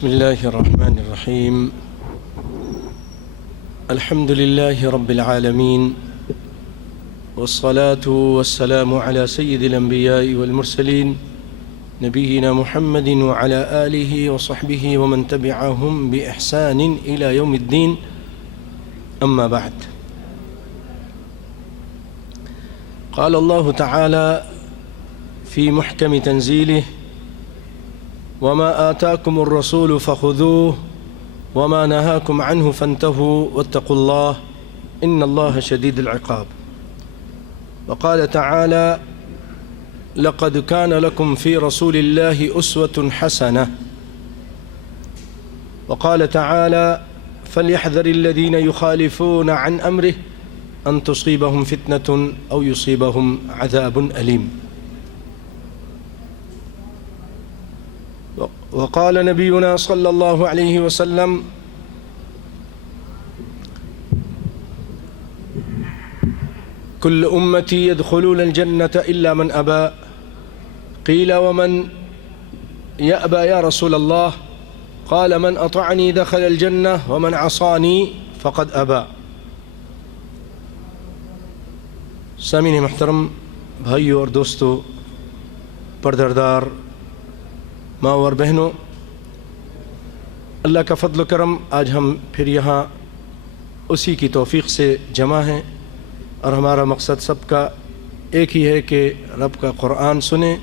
بسم الله الرحمن الرحيم. الحمد لله رب العالمين، والصلاة والسلام على سيد الأنبياء والمرسلين نبينا محمد وعلى آله وصحبه ومن تبعهم بإحسان إلى يوم الدين. أما بعد، قال الله تعالى في محكم تنزيله: وما آتاكم الرسول فخذوه وما نهاكم عنه فانتهوا واتقوا الله إن الله شديد العقاب. وقال تعالى: لقد كان لكم في رسول الله أسوة حسنة. وقال تعالى: فليحذر الذين يخالفون عن أمره أن تصيبهم فتنة أو يصيبهم عذاب أليم. وقال نبينا صلى الله عليه وسلم: كل أمتي يدخلون الجنة إلا من أبى. قيل: ومن يأبى يا رسول الله؟ قال: من أطعني دخل الجنة ومن عصاني فقد أبى. سامعین محترم، بھائیوں اور دوستوں، پردردار ماں اور بہنوں، اللہ کا فضل و کرم، آج ہم پھر یہاں اسی کی توفیق سے جمع ہیں، اور ہمارا مقصد سب کا ایک ہی ہے کہ رب کا قرآن سنیں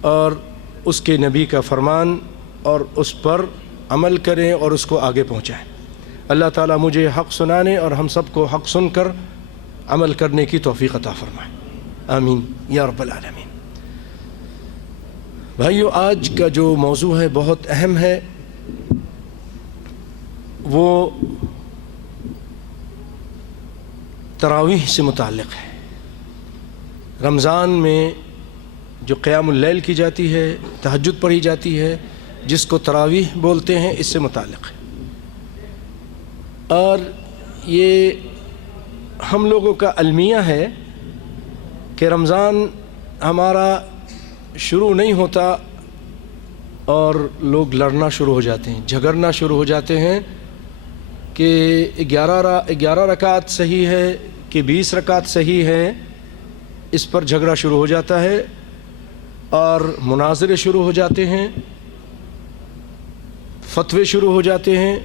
اور اس کے نبی کا فرمان اور اس پر عمل کریں اور اس کو آگے پہنچائیں۔ اللہ تعالیٰ مجھے حق سنانے اور ہم سب کو حق سن کر عمل کرنے کی توفیق عطا فرمائے، آمین یا رب العالمین۔ بھائیو، آج کا جو موضوع ہے بہت اہم ہے، وہ تراویح سے متعلق ہے۔ رمضان میں جو قیام اللیل کی جاتی ہے، تہجد پڑھی جاتی ہے، جس کو تراویح بولتے ہیں، اس سے متعلق ہے۔ اور یہ ہم لوگوں کا المیہ ہے کہ رمضان ہمارا شروع نہیں ہوتا اور لوگ لڑنا شروع ہو جاتے ہیں، جھگڑنا شروع ہو جاتے ہیں کہ 11 رکعت صحیح ہے کہ 20 رکعت صحیح ہے، اس پر جھگڑا شروع ہو جاتا ہے اور مناظرے شروع ہو جاتے ہیں، فتوے شروع ہو جاتے ہیں،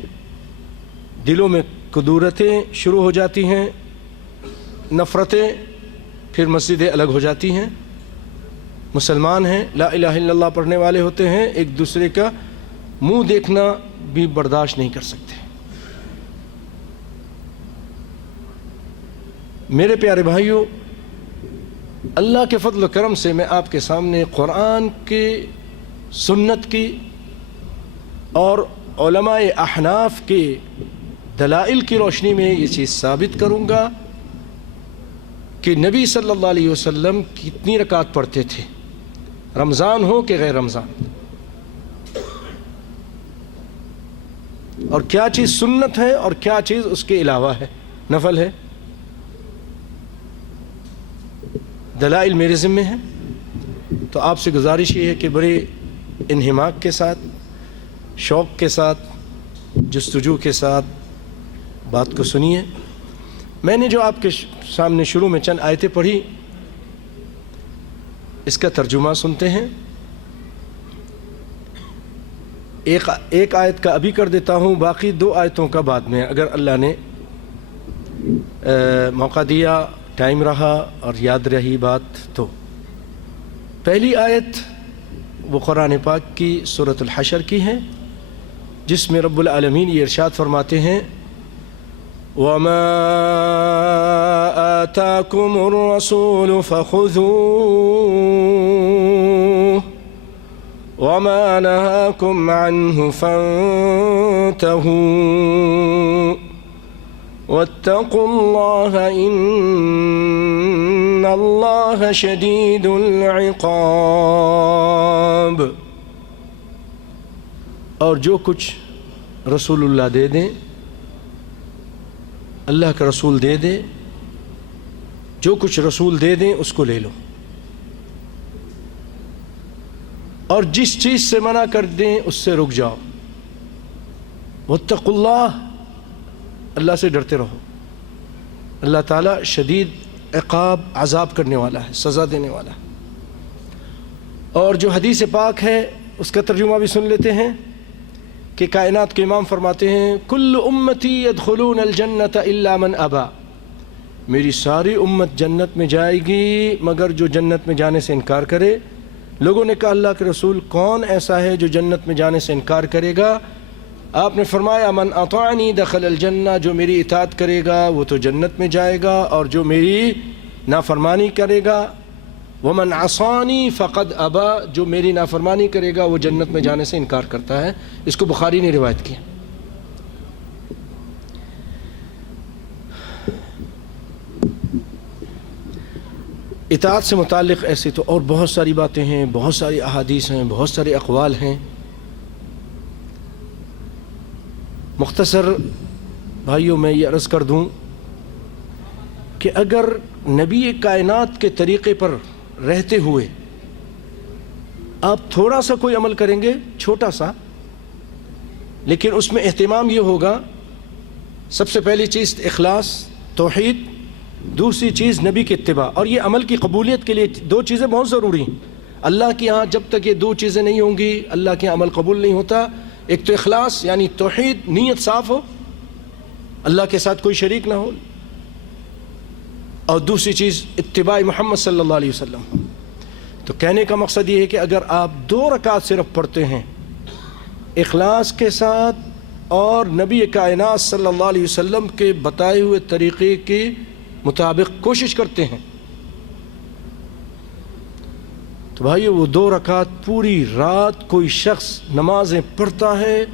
دلوں میں کدورتیں شروع ہو جاتی ہیں، نفرتیں، پھر مسجدیں الگ ہو جاتی ہیں۔ مسلمان ہیں، لا الہ الا اللہ پڑھنے والے ہوتے ہیں، ایک دوسرے کا منہ دیکھنا بھی برداشت نہیں کر سکتے۔ میرے پیارے بھائیوں، اللہ کے فضل و کرم سے میں آپ کے سامنے قرآن کے، سنت کی اور علماء احناف کے دلائل کی روشنی میں یہ چیز ثابت کروں گا کہ نبی صلی اللہ علیہ وسلم کتنی رکعت پڑھتے تھے، رمضان ہو کہ غیر رمضان، اور کیا چیز سنت ہے اور کیا چیز اس کے علاوہ ہے، نفل ہے۔ دلائل میرے ذمہ ہیں، تو آپ سے گزارش یہ ہے کہ بڑے انہماک کے ساتھ، شوق کے ساتھ، جستجو کے ساتھ بات کو سنیے۔ میں نے جو آپ کے سامنے شروع میں چند آیتیں پڑھی، اس کا ترجمہ سنتے ہیں۔ ایک آیت کا ابھی کر دیتا ہوں، باقی 2 آیتوں کا بعد میں، اگر اللہ نے موقع دیا، ٹائم رہا اور یاد رہی بات تو۔ پہلی آیت وہ قرآن پاک کی سورۃ الحشر کی ہے، جس میں رب العالمین یہ ارشاد فرماتے ہیں: وَمَا آتَاكُمُ الرَّسُولُ فَخُذُوهُ وَمَا نَهَاكُمْ عَنْهُ فَانْتَهُوا وَاتَّقُوا اللَّهَ إِنَّ اللَّهَ شَدِيدُ الْعِقَابِ۔ اور جو کچھ رسول اللہ دے دیں، اللہ کا رسول دے دے، جو کچھ رسول دے دیں اس کو لے لو، اور جس چیز سے منع کر دیں اس سے رک جاؤ. واتقوا اللہ، اللہ سے ڈرتے رہو. اللہ تعالیٰ شدید عقاب، عذاب کرنے والا ہے، سزا دینے والا ہے. اور جو حدیث پاک ہے اس کا ترجمہ بھی سن لیتے ہیں کہ کائنات کے امام فرماتے ہیں کل امتی یدخلون الجنت الا من ابا، میری ساری امت جنت میں جائے گی مگر جو جنت میں جانے سے انکار کرے. لوگوں نے کہا اللہ کے رسول کون ایسا ہے جو جنت میں جانے سے انکار کرے گا؟ آپ نے فرمایا من اطاعنی دخل الجنہ، جو میری اطاعت کرے گا وہ تو جنت میں جائے گا، اور جو میری نافرمانی کرے گا ومن عصانی فقد ابا، جو میری نافرمانی کرے گا وہ جنت میں جانے سے انکار کرتا ہے. اس کو بخاری نے روایت کیا. اطاعت سے متعلق ایسے تو اور بہت ساری باتیں ہیں، بہت ساری احادیث ہیں، بہت سارے اقوال ہیں. مختصر بھائیوں میں یہ عرض کر دوں کہ اگر نبی کائنات کے طریقے پر رہتے ہوئے آپ تھوڑا سا کوئی عمل کریں گے، چھوٹا سا، لیکن اس میں اہتمام یہ ہوگا، سب سے پہلی چیز اخلاص، توحید، دوسری چیز نبی کی اتباع. اور یہ عمل کی قبولیت کے لیے دو چیزیں بہت ضروری ہیں. اللہ کے ہاں جب تک یہ دو چیزیں نہیں ہوں گی اللہ کے ہاں عمل قبول نہیں ہوتا. ایک تو اخلاص یعنی توحید، نیت صاف ہو، اللہ کے ساتھ کوئی شریک نہ ہو، اور دوسری چیز اتباع محمد صلی اللہ علیہ وسلم. تو کہنے کا مقصد یہ ہے کہ اگر آپ 2 رکعت صرف پڑھتے ہیں اخلاص کے ساتھ اور نبی کائنات صلی اللہ علیہ وسلم کے بتائے ہوئے طریقے کے مطابق کوشش کرتے ہیں، تو بھائیو وہ 2 رکعت پوری رات کوئی شخص نمازیں پڑھتا ہے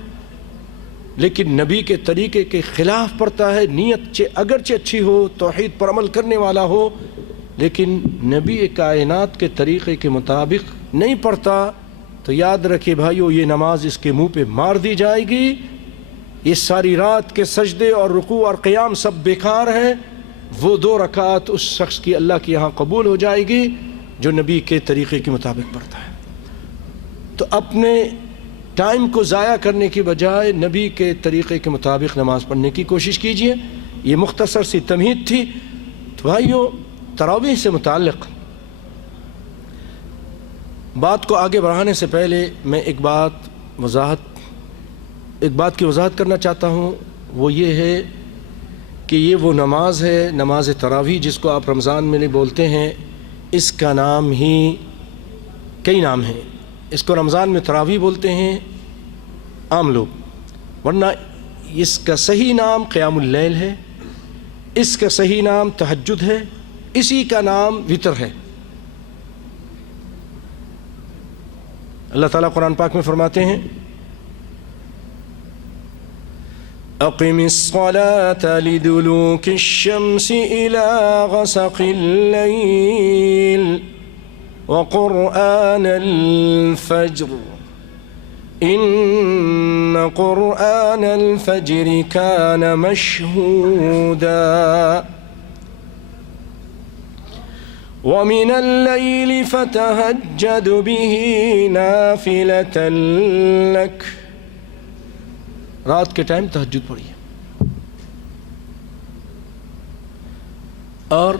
لیکن نبی کے طریقے کے خلاف پڑھتا ہے، نیت اگرچہ اچھی ہو، توحید پر عمل کرنے والا ہو، لیکن نبی کائنات کے طریقے کے مطابق نہیں پڑھتا، تو یاد رکھے بھائیو یہ نماز اس کے منہ پہ مار دی جائے گی. یہ ساری رات کے سجدے اور رکوع اور قیام سب بیکار ہیں. وہ 2 رکعت اس شخص کی اللہ کے یہاں قبول ہو جائے گی جو نبی کے طریقے کے مطابق پڑھتا ہے. تو اپنے ٹائم کو ضائع کرنے کی بجائے نبی کے طریقے کے مطابق نماز پڑھنے کی کوشش کیجئے. یہ مختصر سی تمہید تھی. تو بھائیو تراویح سے متعلق بات کو آگے بڑھانے سے پہلے میں ایک بات کی وضاحت کرنا چاہتا ہوں. وہ یہ ہے کہ یہ وہ نماز ہے، نماز تراویح، جس کو آپ رمضان میں بولتے ہیں. اس کا نام ہی کئی نام ہیں. اس کو رمضان میں تراویح بولتے ہیں عام لوگ، ورنہ اس کا صحیح نام قیام اللیل ہے، اس کا صحیح نام تہجد ہے، اسی کا نام وتر ہے. اللہ تعالیٰ قرآن پاک میں فرماتے ہیں اقم الصلاة لدلوك الشمس إلى غسق الليل وقرآن الفجر إن قرآن الفجر كان مشهودا ومن الليل فتهجد به نافلة لك. رات کے ٹائم تہجد پڑھیے. اور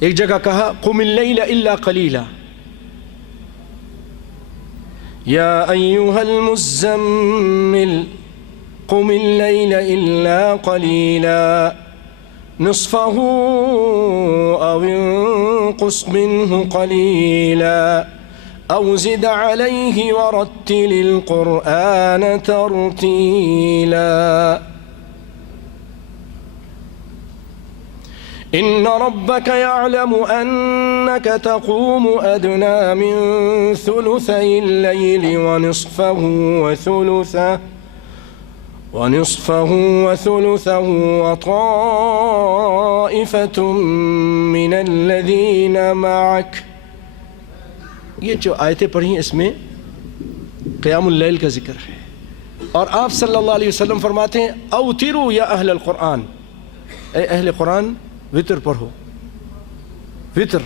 ایک جگہ کہا قم اللیل الا قلیلا یا ایھا المزمل قم اللیل الا قلیلا نصفه او انقص منه قلیلا أو زد عليه ورتل القرآن ترتيلا إن ربك يعلم أنك تقوم أدنى من ثلثي الليل ونصفه وثلثه وطائفة من الذين معك. یہ جو آیتیں پڑھی اس میں قیام اللیل کا ذکر ہے. اور آپ صلی اللہ علیہ وسلم فرماتے ہیں اوتروا یا اہل القرآن، اے اہل قرآن وطر پڑھو. وطر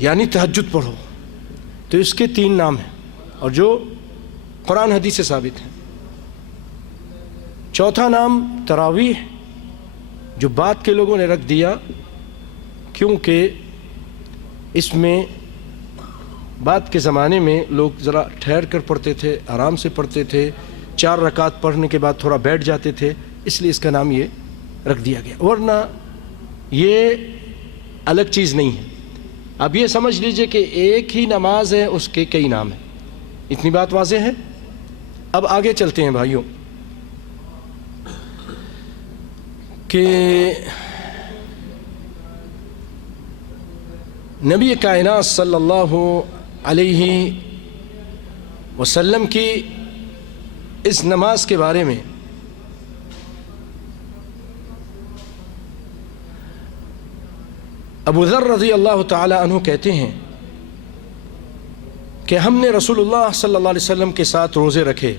یعنی تہجد پڑھو، تو اس کے 3 نام ہیں اور جو قرآن حدیث سے ثابت ہیں۔ چوتھا نام تراویح، جو بعد کے لوگوں نے رکھ دیا کیونکہ اس میں بعد کے زمانے میں لوگ ذرا ٹھہر کر پڑھتے تھے، آرام سے پڑھتے تھے، 4 رکعت پڑھنے کے بعد تھوڑا بیٹھ جاتے تھے، اس لیے اس کا نام یہ رکھ دیا گیا، ورنہ یہ الگ چیز نہیں ہے۔ اب یہ سمجھ لیجئے کہ ایک ہی نماز ہے، اس کے کئی نام ہیں، اتنی بات واضح ہے۔ اب آگے چلتے ہیں بھائیوں کہ نبی کائنات صلی اللہ علیہ وسلم کی اس نماز کے بارے میں ابو ذر رضی اللہ تعالی عنہ کہتے ہیں کہ ہم نے رسول اللہ صلی اللہ علیہ وسلم کے ساتھ روزے رکھے،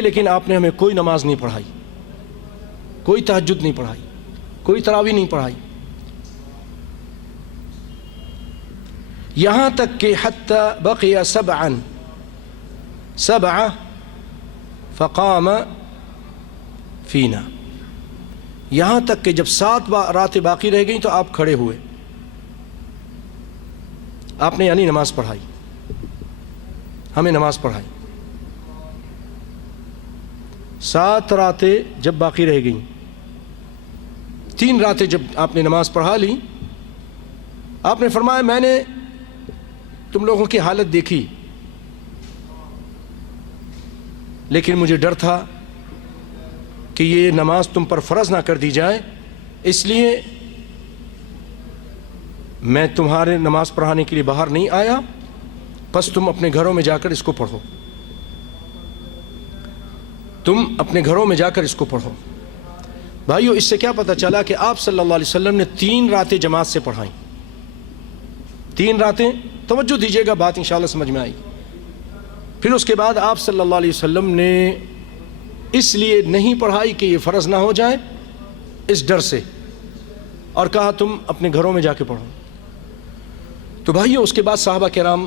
لیکن آپ نے ہمیں کوئی نماز نہیں پڑھائی، کوئی تہجد نہیں پڑھائی، کوئی تراویح نہیں پڑھائی، یہاں تک کہ حتی بقی سبع فقام فینا، یہاں تک کہ جب 7 راتیں باقی رہ گئیں تو آپ کھڑے ہوئے، آپ نے یعنی نماز پڑھائی، ہمیں نماز پڑھائی۔ 7 راتیں جب باقی رہ گئیں، 3 راتیں جب آپ نے نماز پڑھا لی، آپ نے فرمایا میں نے تم لوگوں کی حالت دیکھی، لیکن مجھے ڈر تھا کہ یہ نماز تم پر فرض نہ کر دی جائے، اس لیے میں تمہارے نماز پڑھانے کے لیے باہر نہیں آیا، پس تم اپنے گھروں میں جا کر اس کو پڑھو، تم اپنے گھروں میں جا کر اس کو پڑھو۔ بھائیو، اس سے کیا پتہ چلا کہ آپ صلی اللہ علیہ وسلم نے 3 راتیں جماعت سے پڑھائیں، 3 راتیں، توجہ دیجیے گا، بات انشاءاللہ سمجھ میں آئی۔ پھر اس کے بعد آپ صلی اللہ علیہ وسلم نے اس لیے نہیں پڑھائی کہ یہ فرض نہ ہو جائے، اس ڈر سے، اور کہا تم اپنے گھروں میں جا کے پڑھو۔ تو بھائیو، اس کے بعد صحابہ کرام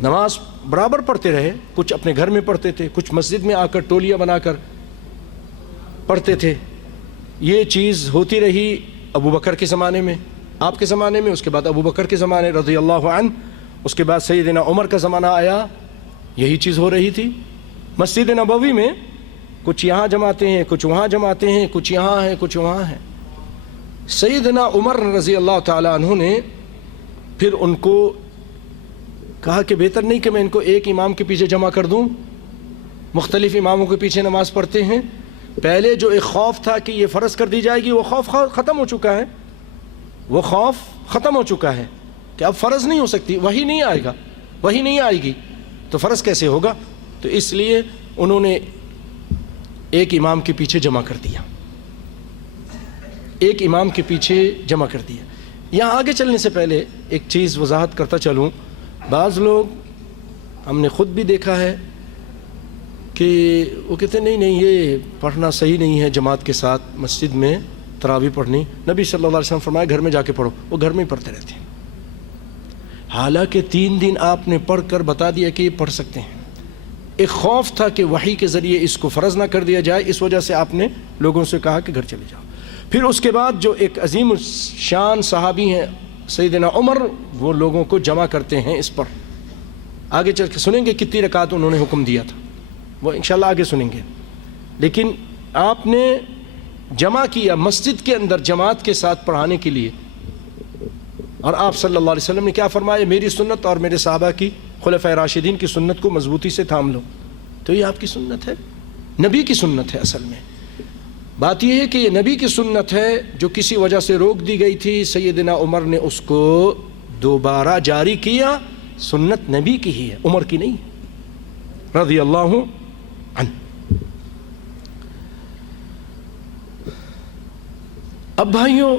نماز برابر پڑھتے رہے، کچھ اپنے گھر میں پڑھتے تھے، کچھ مسجد میں آ کر ٹولیاں بنا کر پڑھتے تھے۔ یہ چیز ہوتی رہی ابو بکر کے زمانے میں، آپ کے زمانے میں، اس کے بعد ابو بکر کے زمانے رضی اللہ عنہ، اس کے بعد سیدنا عمر کا زمانہ آیا، یہی چیز ہو رہی تھی۔ مسجد نبوی میں کچھ یہاں جماتے ہیں، کچھ وہاں جماتے ہیں، کچھ یہاں ہیں، کچھ وہاں ہیں۔ سیدنا عمر رضی اللہ تعالی عنہ نے پھر ان کو کہا کہ بہتر نہیں کہ میں ان کو ایک امام کے پیچھے جمع کر دوں، مختلف اماموں کے پیچھے نماز پڑھتے ہیں۔ پہلے جو ایک خوف تھا کہ یہ فرض کر دی جائے گی، وہ خوف ختم ہو چکا ہے، وہ خوف ختم ہو چکا ہے کہ اب فرض نہیں ہو سکتی، وہی نہیں آئے گا، وہی نہیں آئے گی تو فرض کیسے ہوگا؟ تو اس لیے انہوں نے ایک امام کے پیچھے جمع کر دیا، ایک امام کے پیچھے جمع کر دیا۔ یہاں آگے چلنے سے پہلے ایک چیز وضاحت کرتا چلوں، بعض لوگ ہم نے خود بھی دیکھا ہے کہ وہ کہتے ہیں نہیں یہ پڑھنا صحیح نہیں ہے جماعت کے ساتھ مسجد میں تراویح پڑھنی، نبی صلی اللہ علیہ وسلم فرمایا گھر میں جا کے پڑھو، وہ گھر میں ہی پڑھتے رہتے ہیں، حالانکہ 3 دن آپ نے پڑھ کر بتا دیا کہ یہ پڑھ سکتے ہیں۔ ایک خوف تھا کہ وحی کے ذریعے اس کو فرض نہ کر دیا جائے، اس وجہ سے آپ نے لوگوں سے کہا کہ گھر چلے جاؤ۔ پھر اس کے بعد جو ایک عظیم شان صحابی ہیں سیدنا عمر، وہ لوگوں کو جمع کرتے ہیں اس پر، آگے چل کے سنیں گے کتنی رکعت انہوں نے حکم دیا تھا، وہ انشاءاللہ آگے سنیں گے۔ لیکن آپ نے جمع کیا مسجد کے اندر جماعت کے ساتھ پڑھانے کے لیے، اور آپ صلی اللہ علیہ وسلم نے کیا فرمایا؟ میری سنت اور میرے صحابہ کی، خلفائے راشدین کی سنت کو مضبوطی سے تھام لو۔ تو یہ آپ کی سنت ہے، نبی کی سنت ہے۔ اصل میں بات یہ ہے کہ یہ نبی کی سنت ہے جو کسی وجہ سے روک دی گئی تھی، سیدنا عمر نے اس کو دوبارہ جاری کیا، سنت نبی کی ہی ہے، عمر کی نہیں، رضی اللہ عنہ۔ اب بھائیوں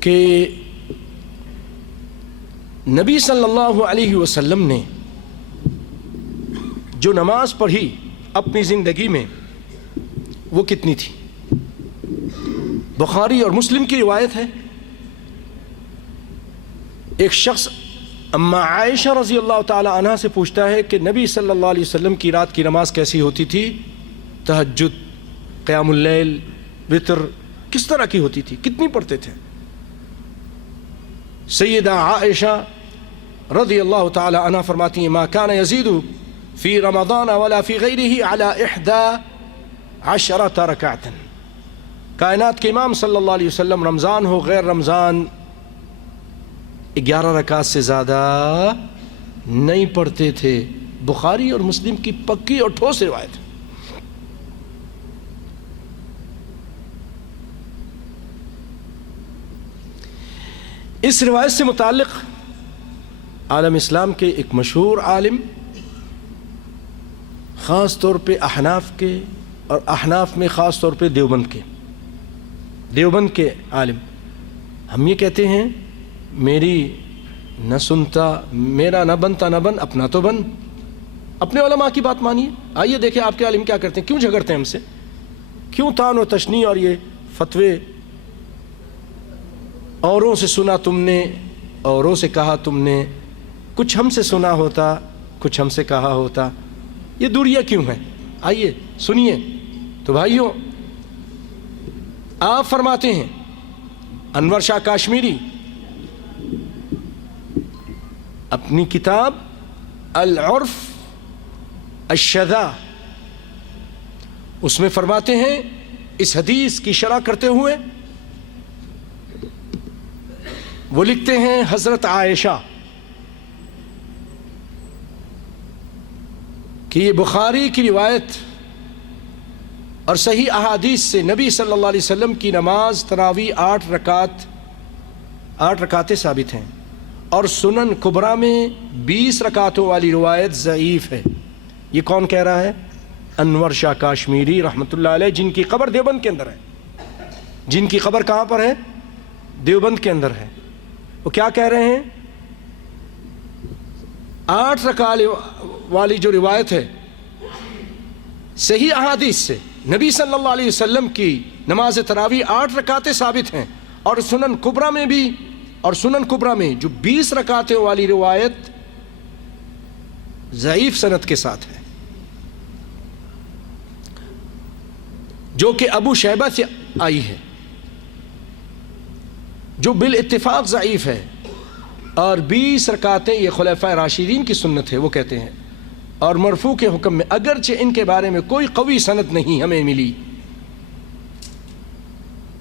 کہ نبی صلی اللہ علیہ وسلم نے جو نماز پڑھی اپنی زندگی میں وہ کتنی تھی؟ بخاری اور مسلم کی روایت ہے، ایک شخص اما عائشہ رضی اللہ تعالی عنہا سے پوچھتا ہے کہ نبی صلی اللہ علیہ وسلم کی رات کی نماز کیسی ہوتی تھی؟ تہجد، قیام اللیل، وتر کس طرح کی ہوتی تھی، کتنی پڑھتے تھے؟ سیدہ عائشہ رضی اللہ تعالی عنہا فرماتی ہیں ما کان یزید فی رمضان ولا فی غیرہ علی 11 رکعۃ، کائنات کے امام صلی اللہ علیہ وسلم رمضان ہو غیر رمضان 11 رکعت سے زیادہ نہیں پڑھتے تھے۔ بخاری اور مسلم کی پکی اور ٹھوس روایت۔ اس روایت سے متعلق عالم اسلام کے ایک مشہور عالم، خاص طور پہ احناف کے، اور احناف میں خاص طور پہ دیوبند کے عالم، ہم یہ کہتے ہیں میری نہ سنتا، میرا نہ بنتا نہ بن، اپنا تو بن، اپنے علماء کی بات مانیے۔ آئیے دیکھیں آپ کے عالم کیا کرتے ہیں، کیوں جھگڑتے ہیں ہم سے، کیوں طعن و تشنیع اور یہ فتوے، اوروں سے سنا تم نے، اوروں سے کہا تم نے، کچھ ہم سے سنا ہوتا کچھ ہم سے کہا ہوتا، یہ دوریاں کیوں ہیں؟ آئیے سنیے۔ تو بھائیوں، آپ فرماتے ہیں انور شاہ کاشمیری اپنی کتاب العرف الشذا اس میں فرماتے ہیں، اس حدیث کی شرح کرتے ہوئے وہ لکھتے ہیں حضرت عائشہ کہ یہ بخاری کی روایت اور صحیح احادیث سے نبی صلی اللہ علیہ وسلم کی نماز تراویح 8 رکعتیں ثابت ہیں، اور سنن کبریٰ میں 20 رکعتوں والی روایت ضعیف ہے۔ یہ کون کہہ رہا ہے؟ انور شاہ کاشمیری رحمۃ اللہ علیہ، جن کی قبر دیوبند کے اندر ہے۔ جن کی قبر کہاں پر ہے؟ دیوبند کے اندر ہے۔ وہ کیا کہہ رہے ہیں؟ 8 رکعت والی جو روایت ہے صحیح احادیث سے نبی صلی اللہ علیہ وسلم کی نماز تراویح 8 رکعتیں ثابت ہیں، اور سنن کبریٰ میں بھی، اور سنن کبریٰ میں جو 20 رکعتیں والی روایت ضعیف سند کے ساتھ ہے، جو کہ ابو شیبہ سے آئی ہے، جو بالاتفاق ضعیف ہے، اور 20 رکعتیں یہ خلفائے راشدین کی سنت ہے، وہ کہتے ہیں۔ اور مرفوع کے حکم میں اگرچہ ان کے بارے میں کوئی قوی سند نہیں ہمیں ملی،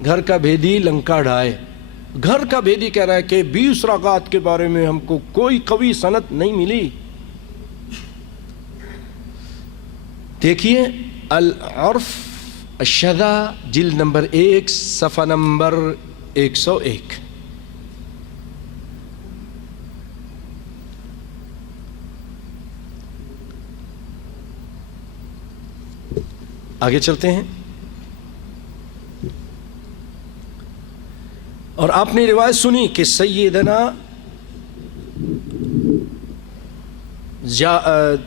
گھر کا بھیدی لنکا ڈھائے، گھر کا بھیدی کہہ رہا ہے کہ 20 رکعت کے بارے میں ہم کو کوئی قوی سند نہیں ملی۔ دیکھیے العرف الشذا جلد نمبر 1 صفحہ نمبر 101۔ آگے چلتے ہیں، اور آپ نے روایت سنی کہ سیدنا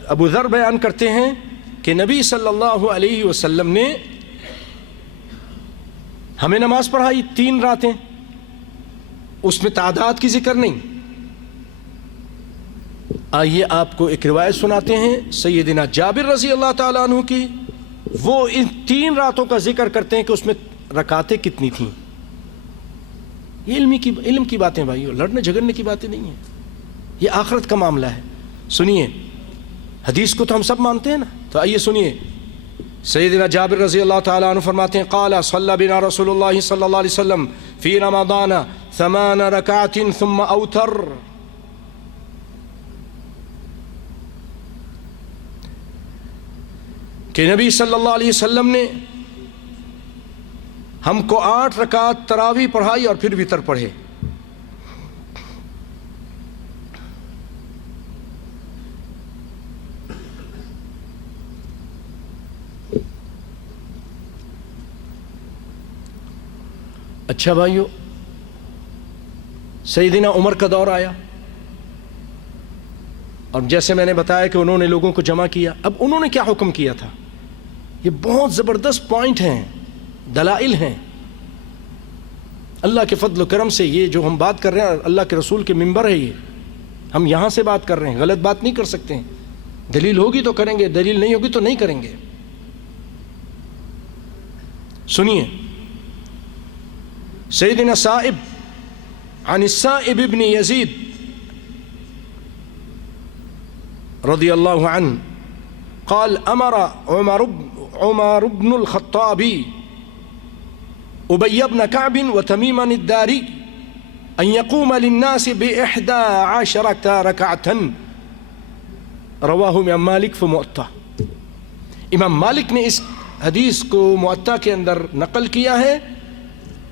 ابو ذر بیان کرتے ہیں کہ نبی صلی اللہ علیہ وسلم نے ہمیں نماز پڑھائی 3 راتیں، اس میں تعداد کی ذکر نہیں۔ آئیے آپ کو ایک روایت سناتے ہیں سیدنا جابر رضی اللہ تعالیٰ عنہ کی، وہ ان 3 راتوں کا ذکر کرتے ہیں کہ اس میں رکعتیں کتنی تھیں۔ یہ علم کی باتیں بھائیو، لڑنے جھگڑنے کی باتیں نہیں ہیں، یہ آخرت کا معاملہ ہے۔ سنیے، حدیث کو تو ہم سب مانتے ہیں نا، تو آئیے سنیے۔ سیدنا جابر رضی اللہ تعالیٰ عنہ فرماتے ہیں قال صلی بنا رسول اللہ صلی اللہ علیہ وسلم فی رمضان 8 رکعات ثم اوتر، کہ نبی صلی اللہ علیہ وسلم نے ہم کو 8 رکعت تراویح پڑھائی اور پھر وتر پڑھے۔ اچھا بھائیو، سیدنا عمر کا دور آیا، اور جیسے میں نے بتایا کہ انہوں نے لوگوں کو جمع کیا. اب انہوں نے کیا حکم کیا تھا؟ یہ بہت زبردست پوائنٹ ہیں، دلائل ہیں. اللہ کے فضل و کرم سے یہ جو ہم بات کر رہے ہیں، اللہ کے رسول کے منبر ہے، یہ ہم یہاں سے بات کر رہے ہیں، غلط بات نہیں کر سکتے ہیں. دلیل ہوگی تو کریں گے، دلیل نہیں ہوگی تو نہیں کریں گے. سنیے، سیدنا سائب عن السائب ابن یزید رضی اللہ عنہ قال امر عمر بن الخطاب ابی بن کعب وتمیم الداری ان يقوم للناس ب11 ركعة رواہ امام مالک فی موطا. امام مالک نے اس حدیث کو موطا کے اندر نقل کیا ہے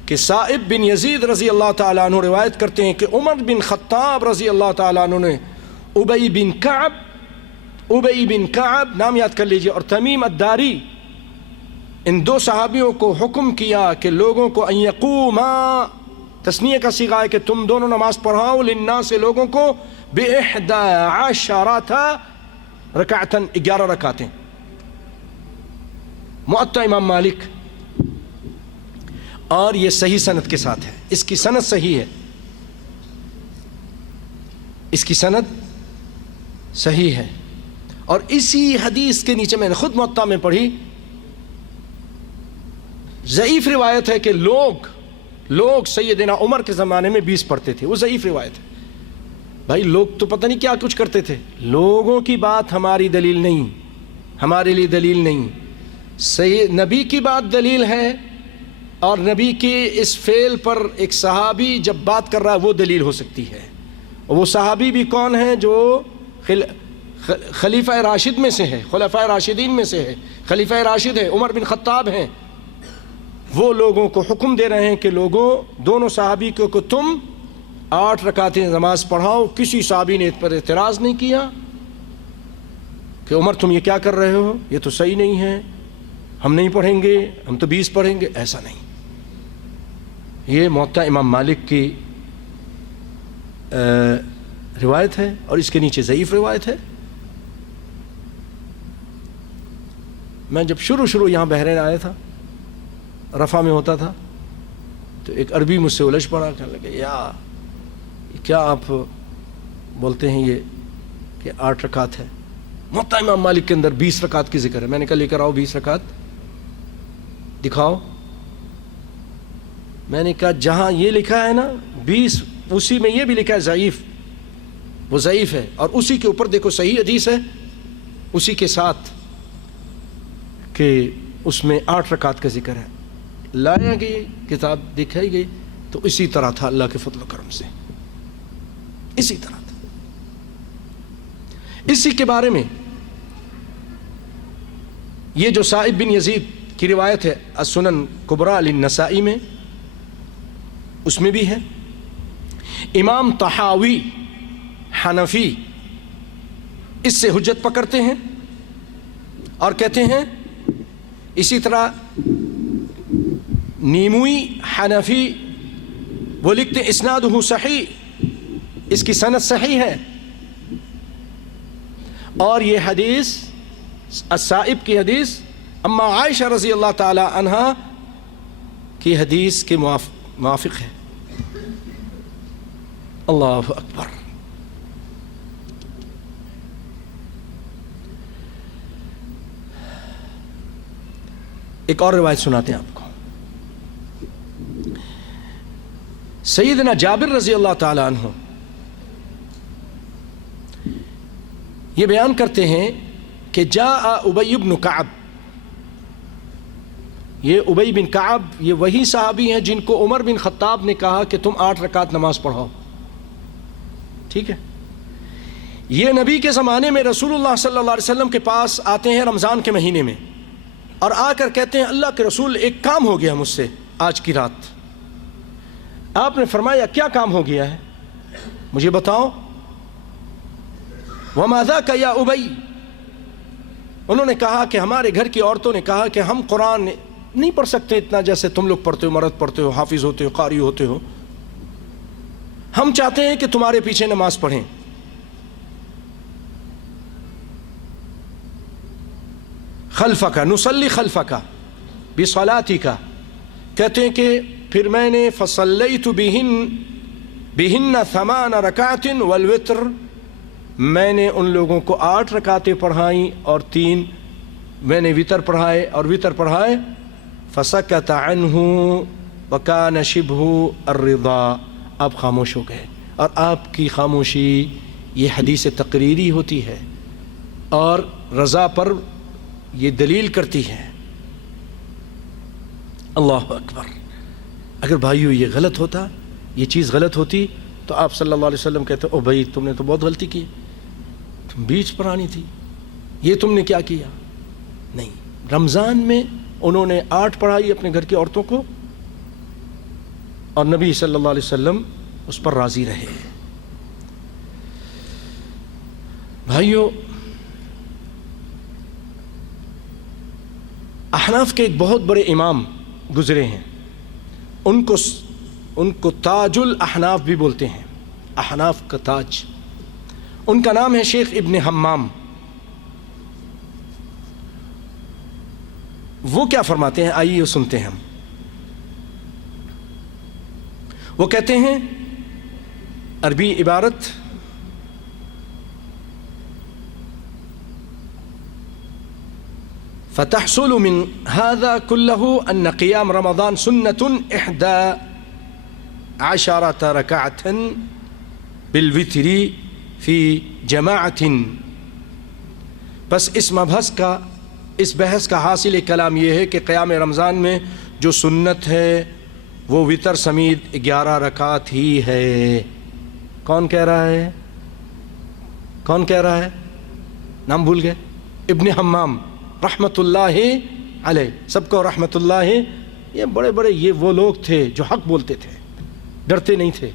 کہ سائب بن یزید رضی اللہ تعالیٰ عنہ روایت کرتے ہیں کہ عمر بن خطاب رضی اللہ تعالیٰ عنہ نے ابی بن کعب نام یاد کر لیجئے اور تمیم الداری، ان دو صحابیوں کو حکم کیا کہ لوگوں کو ان یقوما، تثنیہ کا صیغہ ہے کہ تم دونوں نماز پڑھاؤ، للناس سے لوگوں کو، ب11 رکعتن 11 رکعتیں. موطا امام مالک، اور یہ صحیح سند کے ساتھ ہے، اس کی سند صحیح ہے، اس کی سند صحیح ہے. اور اسی حدیث کے نیچے میں نے خود موطا میں پڑھی، ضعیف روایت ہے کہ لوگ سیدنا عمر کے زمانے میں 20 پڑھتے تھے. وہ ضعیف روایت ہے. بھائی لوگ تو پتہ نہیں کیا کچھ کرتے تھے. لوگوں کی بات ہماری دلیل نہیں، ہمارے لیے دلیل نہیں. نبی کی بات دلیل ہے، اور نبی کے اس فعل پر ایک صحابی جب بات کر رہا ہے وہ دلیل ہو سکتی ہے. اور وہ صحابی بھی کون ہے؟ جو خلیفہ راشد میں سے ہے، خلفائے راشدین میں سے ہے، خلیفہ راشد ہے، عمر بن خطاب ہیں. وہ لوگوں کو حکم دے رہے ہیں کہ لوگوں، دونوں صحابی کو تم 8 رکعتیں نماز پڑھاؤ. کسی صحابی نے اس پر اعتراض نہیں کیا کہ عمر تم یہ کیا کر رہے ہو، یہ تو صحیح نہیں ہے، ہم نہیں پڑھیں گے، ہم تو 20 پڑھیں گے. ایسا نہیں. یہ موطا امام مالک کی روایت ہے، اور اس کے نیچے ضعیف روایت ہے. میں جب شروع یہاں بحرین آیا تھا، رفح میں ہوتا تھا، تو ایک عربی مجھ سے الجھ پڑا، کہنے لگے یا کیا آپ بولتے ہیں یہ کہ 8 رکعت ہے؟ موطا امام مالک کے اندر 20 رکعت کی ذکر ہے. میں نے کہا لے کر آؤ 20 رکعت دکھاؤ. میں نے کہا جہاں یہ لکھا ہے نا 20، اسی میں یہ بھی لکھا ہے ضعیف، وہ ضعیف ہے. اور اسی کے اوپر دیکھو صحیح حدیث ہے اسی کے ساتھ کہ اس میں 8 رکعت کا ذکر ہے. لایا گئی کتاب دکھائی گئی تو اسی طرح تھا، اللہ کے فضل و کرم سے اسی طرح تھا. اسی کے بارے میں یہ جو سائب بن یزید کی روایت ہے السنن کبریٰ للنسائی میں، اس میں بھی ہے. امام طحاوی حنفی اس سے حجت پکڑتے ہیں اور کہتے ہیں، اسی طرح نیموی حنفی وہ لکھتے ہیں اسنادہ صحیح، اس کی سند صحیح ہے. اور یہ حدیث السائب کی حدیث اما عائشہ رضی اللہ تعالی عنہا کی حدیث کے موافق ہے. اللہ اکبر. ایک اور روایت سناتے ہیں آپ کو. سیدنا جابر رضی اللہ تعالی عنہ یہ بیان کرتے ہیں کہ جاء ابی بن کعب. یہ ابی بن کعب یہ وہی صحابی ہیں جن کو عمر بن خطاب نے کہا کہ تم 8 رکعت نماز پڑھاؤ. ٹھیک ہے. یہ نبی کے زمانے میں رسول اللہ صلی اللہ علیہ وسلم کے پاس آتے ہیں رمضان کے مہینے میں، اور آ کر کہتے ہیں اللہ کے رسول ایک کام ہو گیا مجھ سے آج کی رات. آپ نے فرمایا کیا کام ہو گیا ہے مجھے بتاؤ. وما ذاک یا ابی. انہوں نے کہا کہ ہمارے گھر کی عورتوں نے کہا کہ ہم قرآن نہیں پڑھ سکتے اتنا جیسے تم لوگ پڑھتے ہو، مرد پڑھتے ہو، حافظ ہوتے ہو، قاری ہوتے ہو. ہم چاہتے ہیں کہ تمہارے پیچھے نماز پڑھیں. خلفک نصلی خلفک بصلاتک، کہتے ہیں کہ پھر میں نے فصلیت بہن 8 رکعات والوتر، میں نے ان لوگوں کو 8 رکعتیں پڑھائیں اور 3 میں نے وتر پڑھائے اور وتر پڑھائے. فسکت عنہ وکان شبہ الرضا، آپ خاموش ہو گئے. اور آپ کی خاموشی یہ حدیث تقریری ہوتی ہے اور رضا پر یہ دلیل کرتی ہے. اللہ اکبر. اگر بھائیو یہ غلط ہوتا، یہ چیز غلط ہوتی تو آپ صلی اللہ علیہ وسلم کہتے او بھائی تم نے تو بہت غلطی کی، تم بیچ پر آنی تھی، یہ تم نے کیا کیا. نہیں، رمضان میں انہوں نے 8 پڑھائی اپنے گھر کی عورتوں کو اور نبی صلی اللہ علیہ وسلم اس پر راضی رہے. بھائیو، احناف کے ایک بہت بڑے امام گزرے ہیں، ان کو تاج الاحناف بھی بولتے ہیں، احناف کا تاج. ان کا نام ہے شیخ ابن حمام. وہ کیا فرماتے ہیں آئیے سنتے ہیں ہم. وہ کہتے ہیں عربی عبارت فتحصل من هذا كله أن قيام رمضان سنة 11 ركعة بالوتر في جماعة. بس اس بحث کا حاصل کلام یہ ہے کہ قیام رمضان میں جو سنت ہے وہ وتر سمیت 11 رکعت ہی ہے. کون کہہ رہا ہے؟ کون کہہ رہا ہے؟ نام بھول گئے. ابن حمام رحمت اللہ علیہ، سب کو رحمت اللہ. یہ بڑے بڑے یہ وہ لوگ تھے جو حق بولتے تھے، ڈرتے نہیں تھے.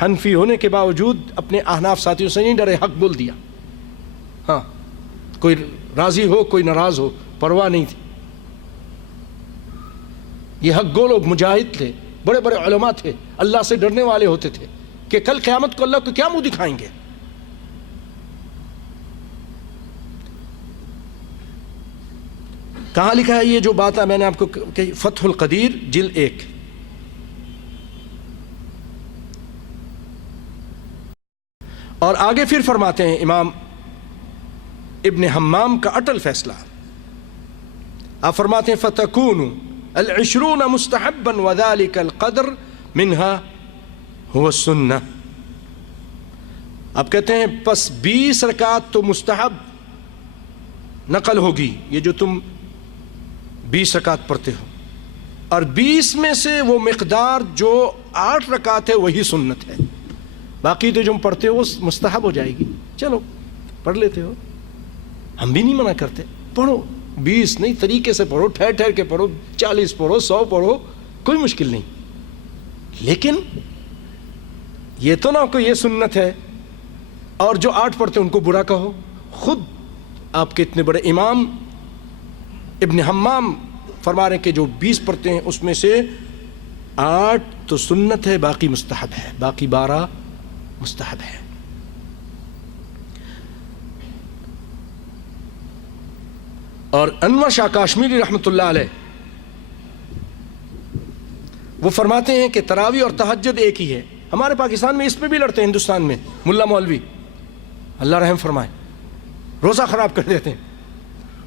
حنفی ہونے کے باوجود اپنے احناف ساتھیوں سے نہیں ڈرے، حق بول دیا. ہاں، کوئی راضی ہو کوئی ناراض ہو، پرواہ نہیں تھی. یہ حق گو لوگ مجاہد تھے، بڑے بڑے علماء تھے، اللہ سے ڈرنے والے ہوتے تھے کہ کل قیامت کو اللہ کو کیا منہ دکھائیں گے. کہاں لکھا ہے یہ جو بات ہے میں نے آپ کو کہی؟ فتح القدیر جلد 1. اور آگے پھر فرماتے ہیں امام ابن حمام کا اٹل فیصلہ. آپ فرماتے ہیں فتکون 20 مستحبا وذلك القدر منها هو السنہ. آپ کہتے ہیں پس 20 رکعت تو مستحب نقل ہوگی، یہ جو تم 20 رکعت پڑھتے ہو، اور 20 میں سے وہ مقدار جو 8 رکعت ہے وہی سنت ہے. باقی تو جو پڑھتے ہو وہ مستحب ہو جائے گی. چلو پڑھ لیتے ہو، ہم بھی نہیں منع کرتے، پڑھو. 20 نہیں، طریقے سے پڑھو، ٹھہر ٹھہر کے پڑھو، 40 پڑھو، 100 پڑھو، کوئی مشکل نہیں. لیکن یہ تو نہ کہ یہ سنت ہے اور جو 8 پڑھتے ان کو برا کہو. خود آپ کے اتنے بڑے امام ابن حمام فرما رہے ہیں کہ جو 20 پڑھتے ہیں اس میں سے 8 تو سنت ہے، باقی مستحب ہے، باقی 12 مستحب ہے. اور انور شاہ کاشمیری رحمۃ اللہ علیہ وہ فرماتے ہیں کہ تراویح اور تہجد ایک ہی ہے. ہمارے پاکستان میں اس پہ بھی لڑتے ہیں، ہندوستان میں ملا مولوی اللہ رحم فرمائے روزہ خراب کر دیتے ہیں.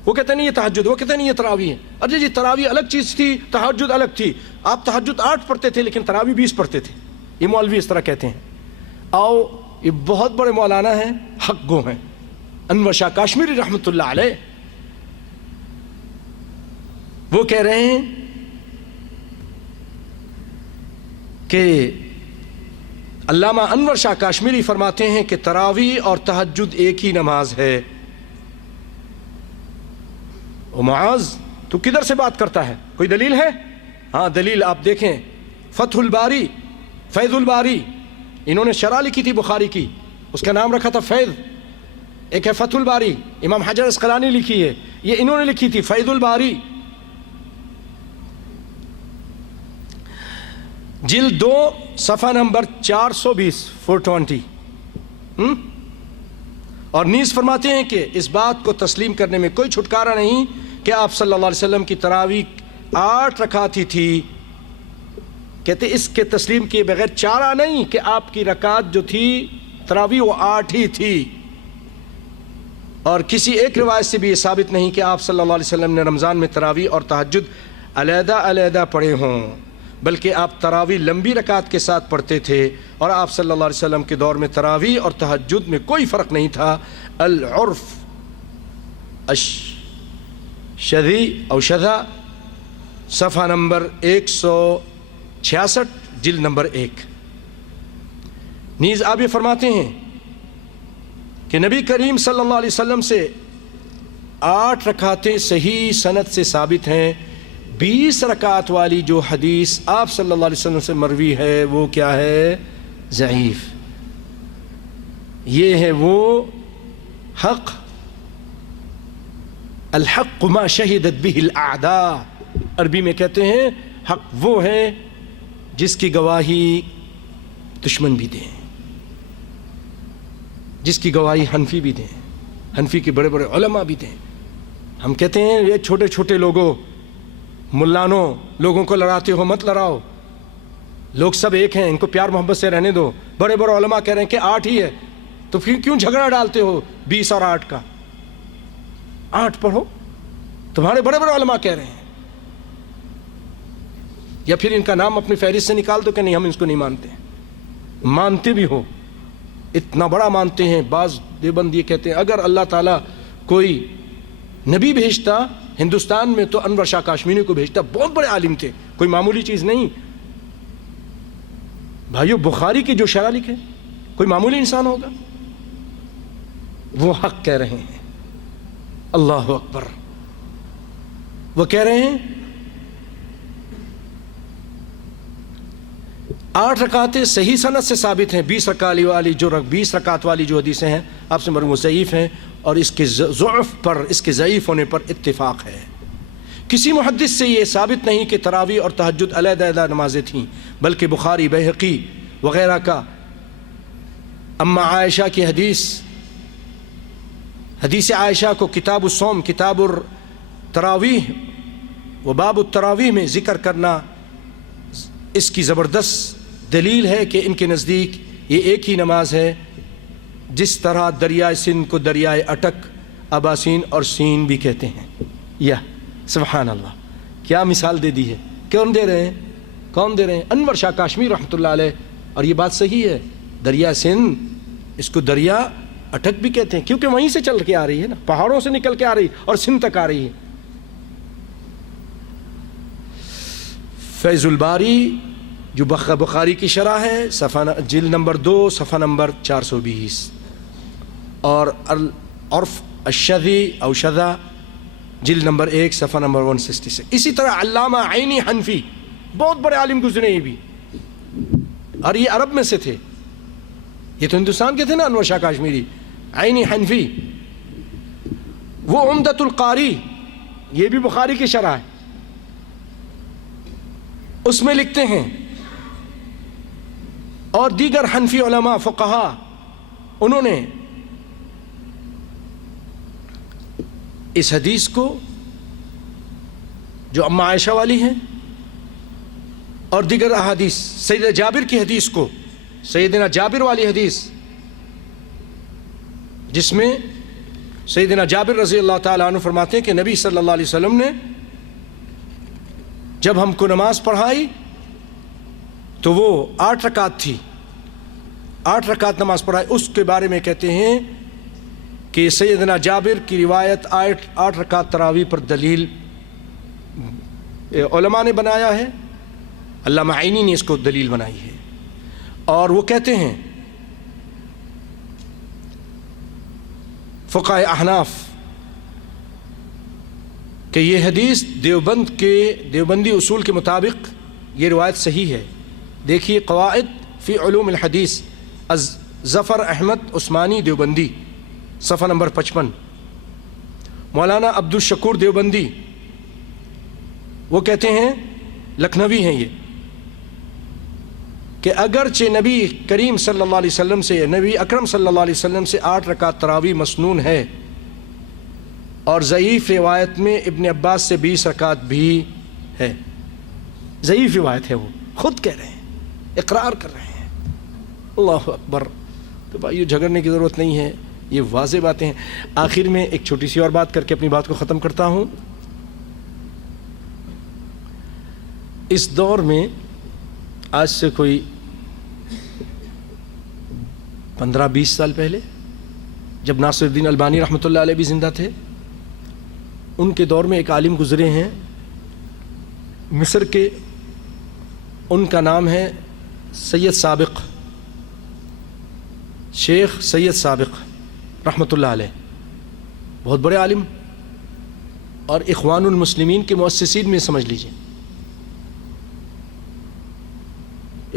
وہ کہتے ہیں نہیں یہ تہجد، وہ کہتے ہیں نہیں یہ تراویح ہے. ارے جی تراویح الگ چیز تھی، تہجد الگ تھی. آپ تہجد 8 پڑھتے تھے لیکن تراویح 20 پڑھتے تھے. یہ مولوی اس طرح کہتے ہیں. آؤ، یہ بہت بڑے مولانا ہیں، حق گو ہیں، انور شاہ کاشمیری رحمۃ اللہ علیہ. وہ کہہ رہے ہیں کہ علامہ انور شاہ کاشمیری فرماتے ہیں کہ تراویح اور تہجد ایک ہی نماز ہے. او معاذ، تو کدھر سے بات کرتا ہے؟ کوئی دلیل ہے؟ ہاں دلیل آپ دیکھیں، فتح الباری، فیض الباری. انہوں نے شرح لکھی تھی بخاری کی، اس کا نام رکھا تھا فیض. ایک ہے فتح الباری، امام حجر اسقلانی لکھی ہے، یہ انہوں نے لکھی تھی فیض الباری. جلد 2 صفحہ نمبر 420 420. اور نیز فرماتے ہیں کہ اس بات کو تسلیم کرنے میں کوئی چھٹکارا نہیں کہ آپ صلی اللہ علیہ وسلم کی تراویح 8 رکعت ہی تھی، کہتے اس کے تسلیم کیے بغیر چارہ نہیں کہ آپ کی رکعت جو تھی تراویح وہ 8 ہی تھی۔ اور کسی ایک روایت سے بھی یہ ثابت نہیں کہ آپ صلی اللہ علیہ وسلم نے رمضان میں تراویح اور تہجد علیحدہ علیحدہ پڑھے ہوں، بلکہ آپ تراویح لمبی رکعت کے ساتھ پڑھتے تھے، اور آپ صلی اللہ علیہ وسلم کے دور میں تراویح اور تہجد میں کوئی فرق نہیں تھا۔ العرف الشذی او شذا، صفحہ نمبر 166 جلد نمبر 1۔ نیز آپ یہ فرماتے ہیں کہ نبی کریم صلی اللہ علیہ وسلم سے 8 رکعتیں صحیح سند سے ثابت ہیں۔ 20 رکعت والی جو حدیث آپ صلی اللہ علیہ وسلم سے مروی ہے وہ کیا ہے؟ ضعیف۔ یہ ہے وہ حق، الحق ما شہدت به الاعداء، عربی میں کہتے ہیں حق وہ ہے جس کی گواہی دشمن بھی دیں، جس کی گواہی حنفی بھی دیں، حنفی کے بڑے بڑے علماء بھی دیں۔ ہم کہتے ہیں یہ چھوٹے چھوٹے لوگوں، ملانوں، لوگوں کو لڑاتے ہو مت لڑاؤ، لوگ سب ایک ہیں، ان کو پیار محبت سے رہنے دو۔ بڑے بڑے علماء کہہ رہے ہیں کہ 8 ہی ہے، تو پھر کیوں جھگڑا ڈالتے ہو 20 اور 8 کا؟ 8 پڑھو، تمہارے بڑے بڑے علماء کہہ رہے ہیں۔ یا پھر ان کا نام اپنی فہرست سے نکال دو کہ نہیں ہم اس کو نہیں مانتے۔ مانتے بھی ہو، اتنا بڑا مانتے ہیں۔ بعض دیوبند یہ کہتے ہیں اگر اللہ تعالیٰ کوئی نبی بھیجتا ہندوستان میں تو انور شاہ کاشمیری کو بھیجتا، بہت بڑے عالم تھے، کوئی معمولی چیز نہیں۔ بھائیو بخاری کی جو شرح لکھے کوئی معمولی انسان ہوگا؟ وہ حق کہہ رہے ہیں، اللہ اکبر۔ وہ کہہ رہے ہیں 8 رکعتیں صحیح سند سے ثابت ہیں، 20 رکعت والی جو حدیثیں ہیں آپ سے مرموز ضعیف ہیں، اور اس کے ضعف پر، اس کے ضعیف ہونے پر اتفاق ہے۔ کسی محدث سے یہ ثابت نہیں کہ تراویح اور تہجد علیحدہ علیحدہ نمازیں تھیں، بلکہ بخاری، بیہقی وغیرہ کا اما عائشہ کی حدیث عائشہ کو کتاب الصوم، کتاب التراویح و باب التراویح میں ذکر کرنا اس کی زبردست دلیل ہے کہ ان کے نزدیک یہ ایک ہی نماز ہے، جس طرح دریائے سندھ کو دریائے اٹک، اباسین اور سین بھی کہتے ہیں۔ یا سبحان اللہ، کیا مثال دے دی ہے۔ کون دے رہے ہیں؟ کون دے رہے ہیں؟ انور شاہ کاشمیر رحمۃ اللہ علیہ۔ اور یہ بات صحیح ہے، دریا سندھ اس کو دریا اٹک بھی کہتے ہیں، کیونکہ وہیں سے چل کے آ رہی ہے نا، پہاڑوں سے نکل کے آ رہی اور سندھ تک آ رہی ہے۔ فیض الباری جو بخاری کی شرح ہے، جلد نمبر 2 صفحہ نمبر 420، اور العرف الشذی او شذا جلد نمبر 1 صفحہ نمبر 166۔ اسی طرح علامہ عینی حنفی، بہت بڑے عالم گزرے یہ بھی، اور یہ عرب میں سے تھے، یہ تو ہندوستان کے تھے نا انور شاہ کاشمیری۔ عینی حنفی وہ عمدۃ القاری، یہ بھی بخاری کی شرح ہے، اس میں لکھتے ہیں، اور دیگر حنفی علماء فقہا انہوں نے اس حدیث کو جو اما عائشہ والی ہے اور دیگر احادیث، سیدنا جابر کی حدیث کو، سیدنا جابر والی حدیث جس میں سیدنا جابر رضی اللہ تعالیٰ عنہ فرماتے ہیں کہ نبی صلی اللہ علیہ وسلم نے جب ہم کو نماز پڑھائی تو وہ 8 رکعت تھی، 8 رکعت نماز پڑھائی۔ اس کے بارے میں کہتے ہیں کہ سیدنا جابر کی روایت 8 رکعت تراویح پر دلیل علماء نے بنایا ہے، علامہ عینی نے اس کو دلیل بنائی ہے۔ اور وہ کہتے ہیں فقہائے احناف کہ یہ حدیث دیوبندی اصول کے مطابق یہ روایت صحیح ہے۔ دیکھیے قواعد فی علوم الحدیث ظفر احمد عثمانی دیوبندی، صفحہ نمبر 55۔ مولانا عبد الشکور دیوبندی وہ کہتے ہیں، لکھنوی ہیں یہ، کہ اگرچہ نبی کریم صلی اللہ علیہ وسلم سے، نبی اکرم صلی اللہ علیہ وسلم سے 8 رکعت تراویح مسنون ہے، اور ضعیف روایت میں ابن عباس سے 20 رکعت بھی ہے. ضعیف روایت ہے، وہ خود کہہ رہے ہیں، اقرار کر رہے ہیں. اللہ اکبر. تو بھائیو جھگڑنے کی ضرورت نہیں ہے، یہ واضح باتیں ہیں. آخر میں ایک چھوٹی سی اور بات کر کے اپنی بات کو ختم کرتا ہوں. اس دور میں آج سے کوئی 15-20 سال پہلے جب ناصر الدین البانی رحمۃ اللہ علیہ بھی زندہ تھے، ان کے دور میں ایک عالم گزرے ہیں مصر کے، ان کا نام ہے سید سابق، شیخ سید سابق رحمۃ اللہ علیہ. بہت بڑے عالم اور اخوان المسلمین کے مؤسسین میں سمجھ لیجئے.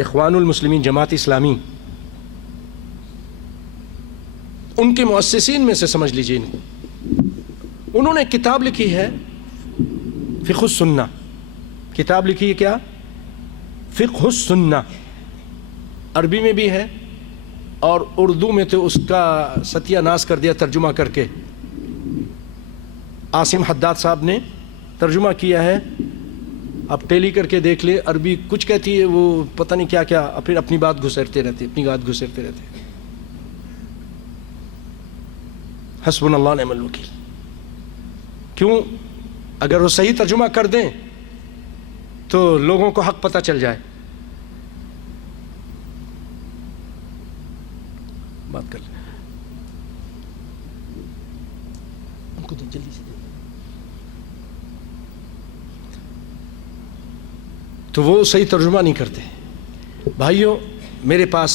اخوان المسلمین جماعت اسلامی، ان کے مؤسسین میں سے سمجھ لیجئے ان کو. انہوں نے کتاب لکھی ہے فقہ السنہ. کتاب لکھی ہے کیا؟ فقہ السنہ. عربی میں بھی ہے اور اردو میں تو اس کا ستیہ ناس کر دیا ترجمہ کر کے. عاصم حداد صاحب نے ترجمہ کیا ہے، آپ ٹیلی کر کے دیکھ لیں. عربی کچھ کہتی ہے، وہ پتہ نہیں کیا کیا، پھر اپنی بات گھسیٹتے رہتے، اپنی بات گھسیٹتے رہتے. حسبنا اللہ نعم الوکیل. کیوں؟ اگر وہ صحیح ترجمہ کر دیں تو لوگوں کو حق پتہ چل جائے. بات کر لیں ان کو جلدی سے. تو وہ صحیح ترجمہ نہیں کرتے. بھائیوں، میرے پاس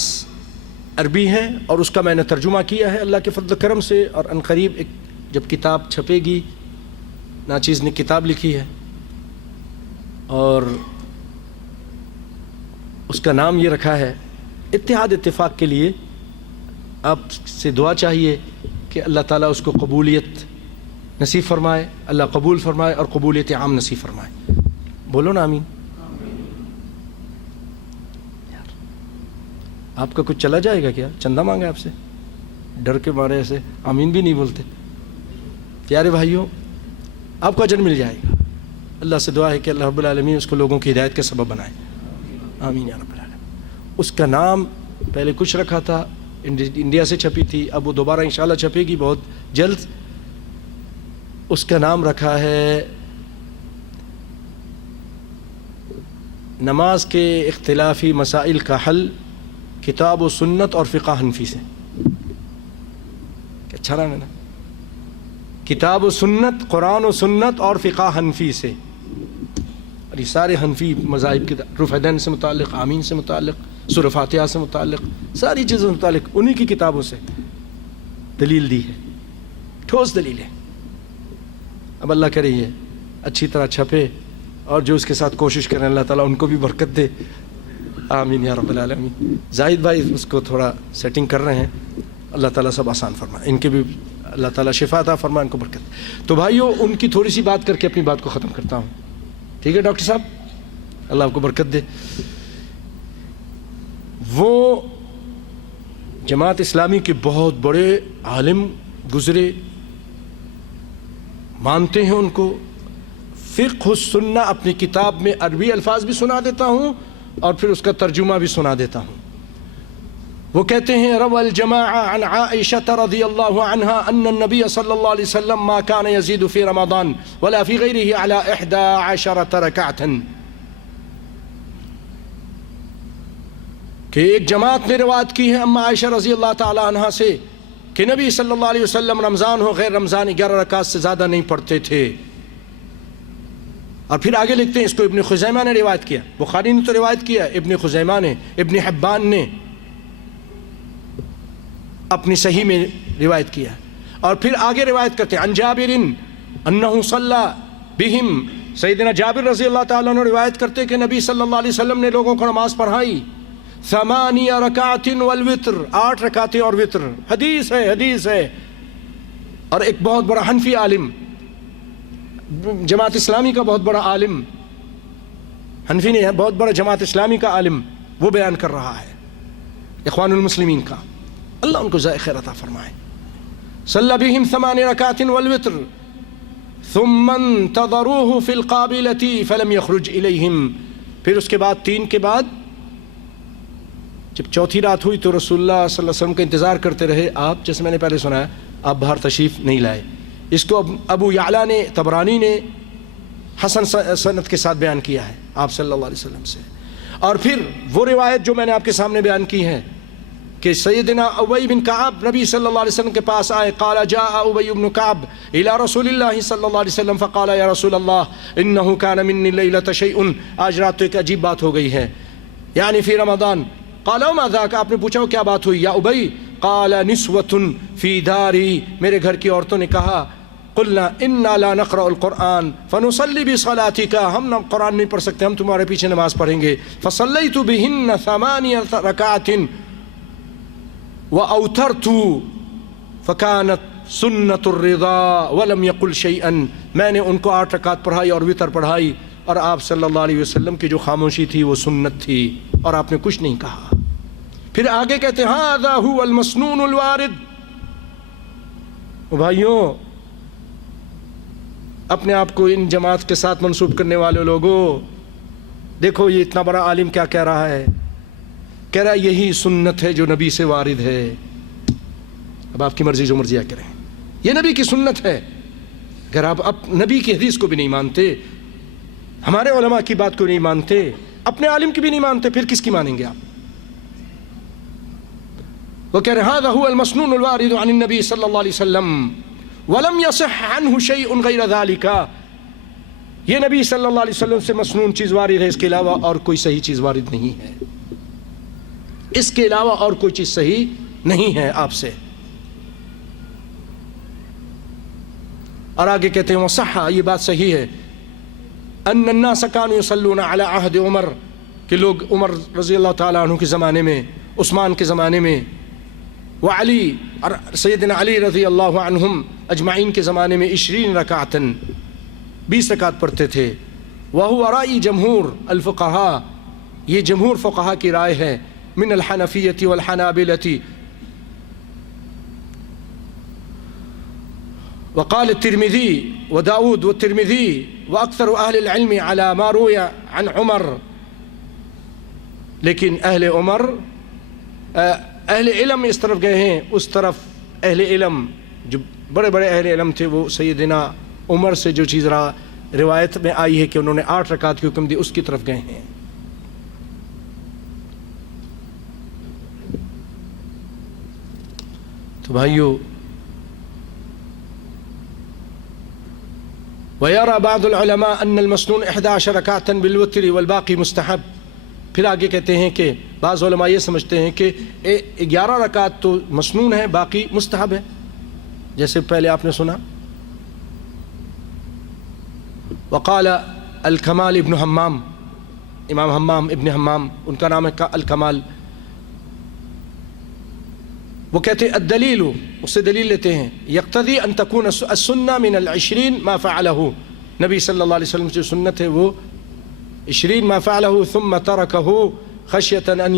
عربی ہے اور اس کا میں نے ترجمہ کیا ہے اللہ کے فضل و کرم سے. اور ان قریب ایک جب کتاب چھپے گی، ناچیز نے کتاب لکھی ہے اور اس کا نام یہ رکھا ہے اتحاد اتفاق کے لیے. آپ سے دعا چاہیے کہ اللہ تعالیٰ اس کو قبولیت نصیب فرمائے، اللہ قبول فرمائے اور قبولیت عام نصیب فرمائے. بولو نا آمین. آپ کا کچھ چلا جائے گا کیا؟ چندہ مانگا آپ سے؟ ڈر کے مارے ایسے آمین بھی نہیں بولتے. پیارے بھائیوں، آپ کو اجر مل جائے گا. اللہ سے دعا ہے کہ اللہ رب العالمین اس کو لوگوں کی ہدایت کا سبب بنائے. آمین یا رب العالمین. اس کا نام پہلے کچھ رکھا تھا، انڈیا سے چھپی تھی، اب وہ دوبارہ انشاءاللہ چھپے گی بہت جلد. اس کا نام رکھا ہے نماز کے اختلافی مسائل کا حل، کتاب و سنت اور فقہ حنفی سے. اچھا نام ہے نا؟ کتاب و سنت، قرآن و سنت اور فقہ حنفی سے. اور یہ سارے حنفی مذاہب کے رفع دین سے متعلق، آمین سے متعلق، سورہ فاتحہ سے متعلق، ساری چیزوں سے متعلق انہی کی کتابوں سے دلیل دی ہے، ٹھوس دلیل ہے. اب اللہ کرے یہ اچھی طرح چھپے اور جو اس کے ساتھ کوشش کریں اللہ تعالیٰ ان کو بھی برکت دے. آمین یا رب العالمین. زاہد بھائی اس کو تھوڑا سیٹنگ کر رہے ہیں، اللہ تعالیٰ سب آسان فرمائے، ان کے بھی اللہ تعالیٰ شفا عطا فرمائے، ان کو برکت. تو بھائیو، ان کی تھوڑی سی بات کر کے اپنی بات کو ختم کرتا ہوں. ٹھیک ہے ڈاکٹر صاحب، اللہ آپ کو برکت دے. وہ جماعت اسلامی کے بہت بڑے عالم گزرے، مانتے ہیں ان کو. فقہ السنہ اپنی کتاب میں عربی الفاظ بھی سنا دیتا ہوں اور پھر اس کا ترجمہ بھی سنا دیتا ہوں. وہ کہتے ہیں روى الجماعة عن عائشة رضی اللہ عنہا ان النبی صلی اللہ علیہ وسلم ما كان يزيد في رمضان ولا في غيره على 11 ركعة. کہ ایک جماعت نے روایت کی ہے اما عائشہ رضی اللہ تعالی عنہا سے کہ نبی صلی اللہ علیہ وسلم رمضان ہو غیر رمضان 11 رکعت سے زیادہ نہیں پڑھتے تھے. اور پھر آگے لکھتے ہیں اس کو ابن خزیمہ نے روایت کیا. بخاری نے تو روایت کیا، ابن خزیمہ نے، ابن حبان نے اپنی صحیح میں روایت کیا. اور پھر آگے روایت کرتے ہیں عن جابر انہ صلی بہم. سیدنا جابر رضی اللہ تعالیٰ عنہ روایت کرتے کہ نبی صلی اللہ علیہ وسلم نے لوگوں کو نماز پڑھائی 8 رکعات والوتر، 8 رکعتیں اور وتر. حدیث ہے، حدیث ہے. اور ایک بہت بڑا حنفی عالم، جماعت اسلامی کا بہت بڑا عالم، حنفی نہیں ہے، بہت بڑا جماعت اسلامی کا عالم، وہ بیان کر رہا ہے اخوان المسلمین کا. اللہ ان کو ذائقہ خیر عطا فرمائے. صلی بہم 8 رکعات والوتر. ثم انتظروه في القابلة فلم يخرج إليهم. پھر اس کے بعد 3 کے بعد جب چوتھی رات ہوئی تو رسول اللہ صلی اللہ علیہ وسلم کا انتظار کرتے رہے. آپ جیسے میں نے پہلے سنا ہے آپ باہر تشریف نہیں لائے. اس کو ابو یعلا نے طبرانی نے حسن سند کے ساتھ بیان کیا ہے آپ صلی اللہ علیہ وسلم سے. اور پھر وہ روایت جو میں نے آپ کے سامنے بیان کی ہے کہ سیدنا ابی بن کعب نبی صلی اللہ علیہ وسلم کے پاس آئے. قال جاء ابی بن کعب الى رسول اللہ صلی اللہ علیہ وسلم فقال یا رسول اللہ انه كان مني الليلة شيء. آج رات تو ایک عجیب بات ہو گئی ہے یعنی فی رمضان. قال وما ذاك. آپ نے پوچھا کیا بات ہوئی یا ابی؟ قال نسوة في داري. میرے گھر کی عورتوں نے کہا قلنا انا لا نقرأ القرآن فنصلي بصلاتك. ہم قرآن نہیں پڑھ سکتے ہم تمہارے پیچھے نماز پڑھیں گے. فصليت بهن 8 ركعات وأوترت فكانت سنة الرضا ولم يقل شيئا. میں نے ان کو 8 رکعت پڑھائی اور وتر پڑھائی اور آپ صلی اللہ علیہ وسلم کی جو خاموشی تھی وہ سنت تھی اور آپ نے کچھ نہیں کہا. پھر آگے کہتے ہیں هذا هو المسنون الوارد. بھائیوں اپنے آپ کو ان جماعت کے ساتھ منسوب کرنے والے لوگوں دیکھو یہ اتنا بڑا عالم کیا کہہ رہا ہے. کہہ رہا ہے یہی سنت ہے جو نبی سے وارد ہے. اب آپ کی مرضی جو مرضی کریں یہ نبی کی سنت ہے. اگر آپ نبی کی حدیث کو بھی نہیں مانتے ہمارے علماء کی بات کو نہیں مانتے اپنے عالم کی بھی نہیں مانتے پھر کس کی مانیں گے آپ؟ وہ کہہ رہے ہیں هذا هو المسنون الوارد عن النبي صلی اللہ علیہ وسلم ولم يصح عنه شيء غير ذلك. یہ نبی صلی اللہ علیہ وسلم سے مسنون چیز وارد ہے اس کے علاوہ اور کوئی صحیح چیز وارد نہیں ہے. اس کے علاوہ اور کوئی چیز صحیح نہیں ہے آپ سے. اور آگے کہتے ہیں وصح. یہ بات صحیح ہے ان الناس كانوا يصلون على عهد عمر کہ لوگ عمر رضی اللہ تعالیٰ عنہ کے زمانے میں عثمان کے زمانے میں وعلی اور سیدنا علی رضی اللہ عنہم اجمعین کے زمانے میں 20 رکعتن 20 رکعت پڑھتے تھے. وهو رأي جمہور الفقہاء. یہ جمہور فقہاء کی رائے ہے من الحنفیة والحنابلة. وقال الترمذي وداود والترمذي وأكثر أهل العلم على ما روي عن عمر. لیکن اہل عمر اہل علم اس طرف گئے ہیں اس طرف اہل علم جو بڑے بڑے اہل علم تھے وہ سیدنا عمر سے جو چیز روایت میں آئی ہے کہ انہوں نے 8 رکعت کی حکم دی اس کی طرف گئے ہیں. تو بھائیو وَيَرَى بعض العلماء أن المسنون 11 ركعة بالوتر والباقي مستحب. پھر آگے کہتے ہیں کہ بعض علماء یہ سمجھتے ہیں کہ 11 رکعت تو مسنون ہے باقی مستحب ہے جیسے پہلے آپ نے سنا. وقال الکمال ابن حمام. امام حمام ابن حمام ان کا نام ہے الکمال. وہ کہتے ہیں الدلیل اس سے دلیل لیتے ہیں یقتضی ان تکون السنہ من 20 ما فعلہ. نبی صلی اللہ علیہ وسلم جو سنت ہے وہ 20 ما فعلہ ثم ترکہ خشیۃ ان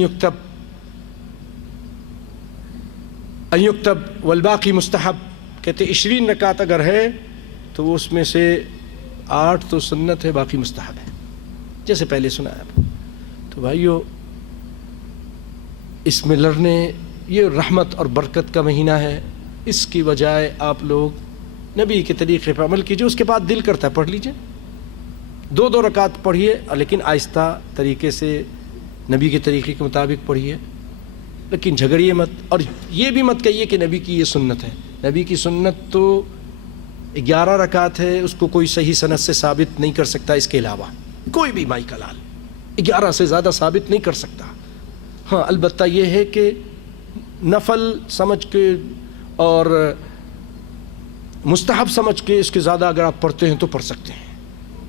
یکتب والباقی مستحب. کہتے 20 رکعت اگر ہے تو وہ اس میں سے 8 تو سنت ہے باقی مستحب ہے جیسے پہلے سنا ہے. تو بھائیو اس میں لڑنے یہ رحمت اور برکت کا مہینہ ہے. اس کی بجائے آپ لوگ نبی کے طریقے پر عمل کیجئے. اس کے بعد دل کرتا ہے پڑھ لیجئے 2 رکعت پڑھیے لیکن آہستہ طریقے سے نبی کے طریقے کے مطابق پڑھیے لیکن جھگڑیے مت. اور یہ بھی مت کہیے کہ نبی کی یہ سنت ہے. نبی کی سنت تو 11 رکعت ہے اس کو کوئی صحیح سند سے ثابت نہیں کر سکتا. اس کے علاوہ کوئی بھی مائی کلال 11 سے زیادہ ثابت نہیں کر سکتا. ہاں البتہ یہ ہے کہ نفل سمجھ کے اور مستحب سمجھ کے اس کے زیادہ اگر آپ پڑھتے ہیں تو پڑھ سکتے ہیں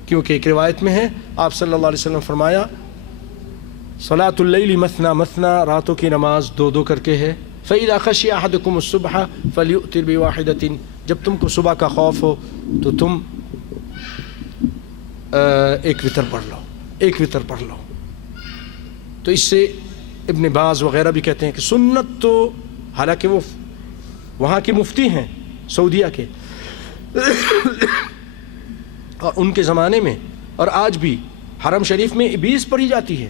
کیونکہ ایک روایت میں ہے آپ صلی اللہ علیہ وسلم فرمایا صلاۃ اللیل مثنا مثنا. راتوں کی نماز 2 کر کے ہے. فإذا خشي أحدكم الصبح فليؤتر بواحدة. جب تم کو صبح کا خوف ہو تو تم ایک وتر پڑھ لو. تو اس سے ابن باز وغیرہ بھی کہتے ہیں کہ سنت تو حالانکہ وہ وہاں کے مفتی ہیں سعودیہ کے اور ان کے زمانے میں اور آج بھی حرم شریف میں 20 پڑھی جاتی ہے